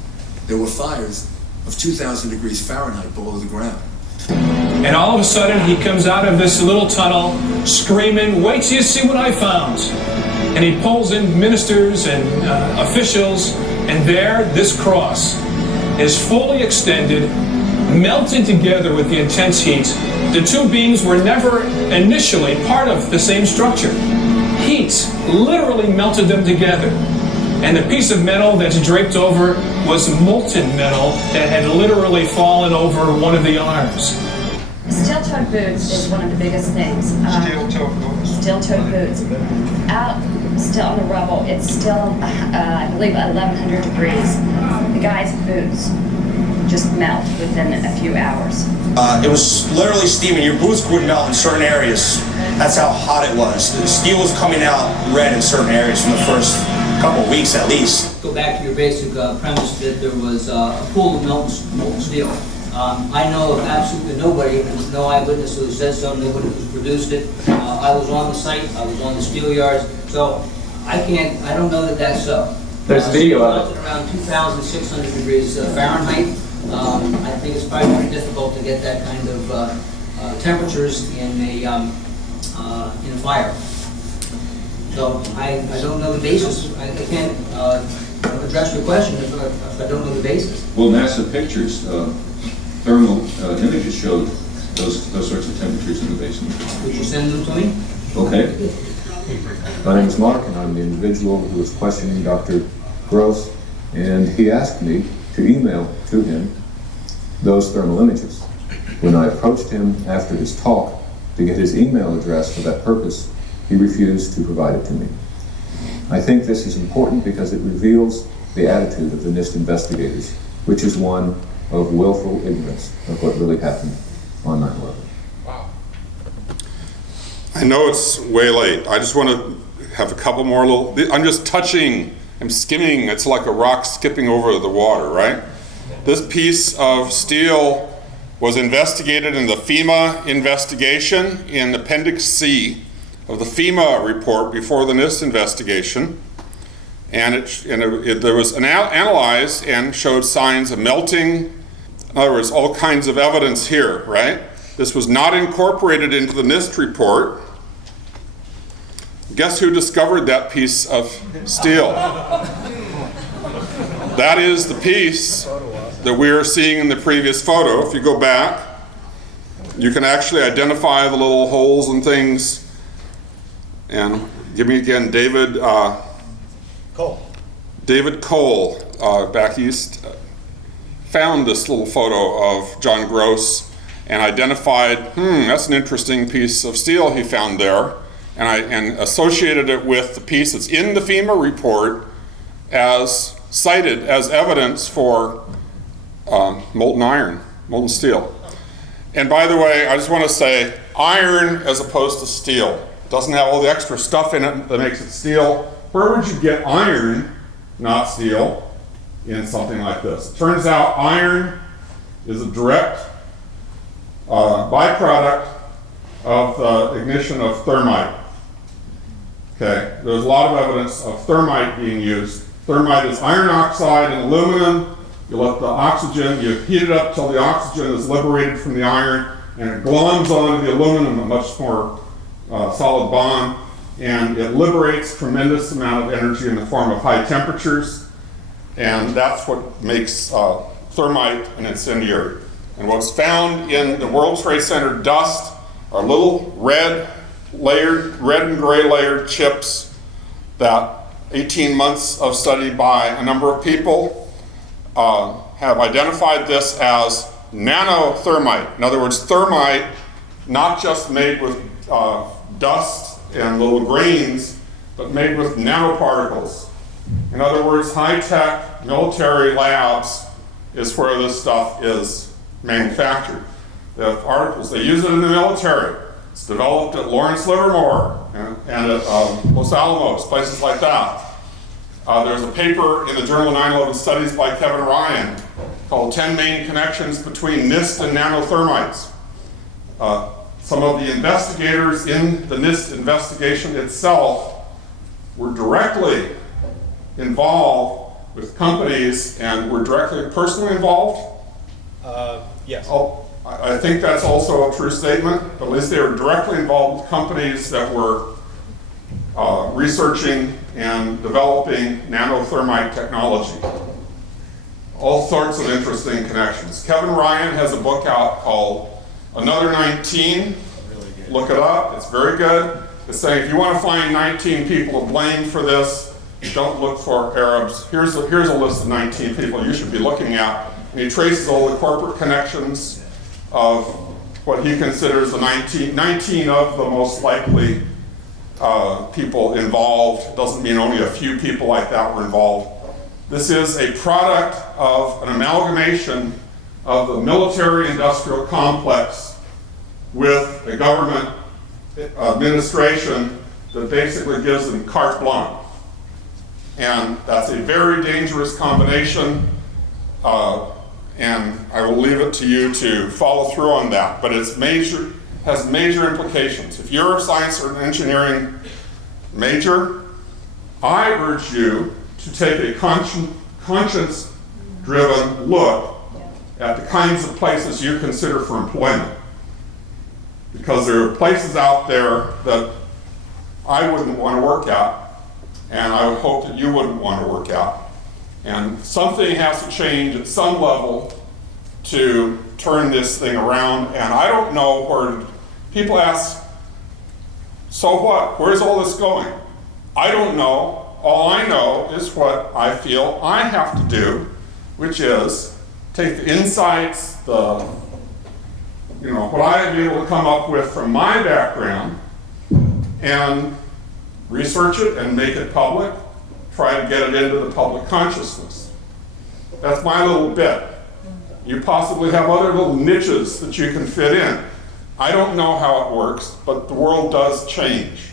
There were fires of 2,000 degrees Fahrenheit below the ground. And all of a sudden, he comes out of this little tunnel screaming, "Wait till you see what I found." And he pulls in ministers and officials, and there, this cross is fully extended, melted together with the intense heat. The two beams were never initially part of the same structure. Heat literally melted them together. And the piece of metal that's draped over was molten metal that had literally fallen over one of the arms. Steel-toed boots is one of the biggest things. Steel-toed boots. Steel-toed boots. Out, still on the rubble, it's still, I believe, 1,100 degrees. The guy's boots just melt within a few hours. It was literally steaming. Your boots would melt in certain areas. That's how hot it was. The steel was coming out red in certain areas from the first couple of weeks at least. Go back to your basic premise that there was a pool of molten steel. I know of absolutely nobody, there's no eyewitness who says so, nobody who's produced it. I was on the site, I was on the steel yards, so I don't know that that's so. There's video of it. Around 2,600 degrees Fahrenheit. I think it's probably pretty difficult to get that kind of temperatures in a fire. So I don't know the basis. I can't address your question if I don't know the basis. Well, NASA pictures, thermal images showed those sorts of temperatures in the basement. Would you send them to me? Okay. My name is Mark, and I'm the individual who was questioning Dr. Gross, and he asked me to email to him those thermal images. When I approached him after his talk to get his email address for that purpose, he refused to provide it to me. I think this is important because it reveals the attitude of the NIST investigators, which is one of willful ignorance of what really happened on 9/11. I know it's way late. I just want to have a couple more I'm just touching, I'm skimming, it's like a rock skipping over the water, right? This piece of steel was investigated in the FEMA investigation in Appendix C of the FEMA report before the NIST investigation. And there was analyzed and showed signs of melting. In other words, all kinds of evidence here, right? This was not incorporated into the NIST report. Guess who discovered that piece of steel? That is the piece that we are seeing in the previous photo. If you go back, you can actually identify the little holes and things. And give me again, David Cole. David Cole, back east, found this little photo of John Gross and identified, that's an interesting piece of steel he found there, and associated it with the piece that's in the FEMA report as cited as evidence for molten iron, molten steel. And by the way, I just want to say, iron as opposed to steel. Doesn't have all the extra stuff in it that makes it steel. Where would you get iron, not steel, in something like this? It turns out iron is a direct byproduct of the ignition of thermite. Okay, there's a lot of evidence of thermite being used. Thermite is iron oxide and aluminum. You let the oxygen, you heat it up till the oxygen is liberated from the iron, and it gloms onto the aluminum, a much more solid bond, and it liberates tremendous amount of energy in the form of high temperatures, and that's what makes thermite an incendiary. And what's found in the World Trade Center dust are little red and gray layered chips that 18 months of study by a number of people have identified this as nanothermite. In other words, thermite not just made with dust and little grains, but made with nanoparticles. In other words, high-tech military labs is where this stuff is manufactured. The particles, they use it in the military. It's developed at Lawrence Livermore and at Los Alamos, places like that. There's a paper in the Journal of 9/11 Studies by Kevin Ryan called 10 Main Connections Between NIST and Nanothermites. Some of the investigators in the NIST investigation itself were directly involved with companies and were directly personally involved. Yes. I think that's also a true statement. At least they were directly involved with companies that were researching and developing nanothermite technology. All sorts of interesting connections. Kevin Ryan has a book out called Another 19. Look it up, it's very good. It's saying if you want to find 19 people to blame for this, don't look for Arabs. Here's a list of 19 people you should be looking at. And he traces all the corporate connections of what he considers the 19 of the most likely people involved. Doesn't mean only a few people like that were involved. This is a product of an amalgamation of the military-industrial complex with a government administration that basically gives them carte blanche. And that's a very dangerous combination, and I will leave it to you to follow through on that. But it's has major implications. If you're a science or an engineering major, I urge you to take a conscience-driven look at the kinds of places you consider for employment. Because there are places out there that I wouldn't want to work at, and I would hope that you wouldn't want to work at. And something has to change at some level to turn this thing around. And I don't know where people ask, so what? Where's all this going? I don't know. All I know is what I feel I have to do, which is take the insights, what I've been able to come up with from my background and research it and make it public, try to get it into the public consciousness. That's my little bit. You possibly have other little niches that you can fit in. I don't know how it works, but the world does change.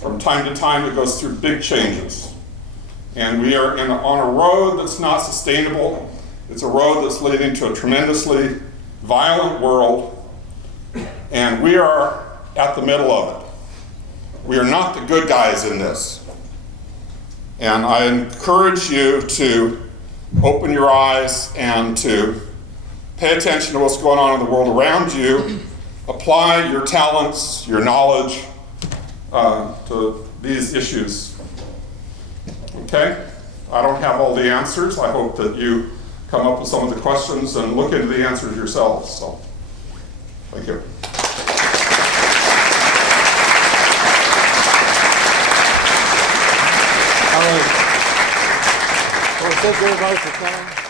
From time to time it goes through big changes. And we are on a road that's not sustainable. It's a road that's leading to a tremendously violent world, and we are at the middle of it. We are not the good guys in this. And I encourage you to open your eyes and to pay attention to what's going on in the world around you. Apply your talents, your knowledge to these issues. Okay? I don't have all the answers. I hope that you come up with some of the questions and look into the answers yourselves. So, thank you. All right. Well, thank you everybody for coming.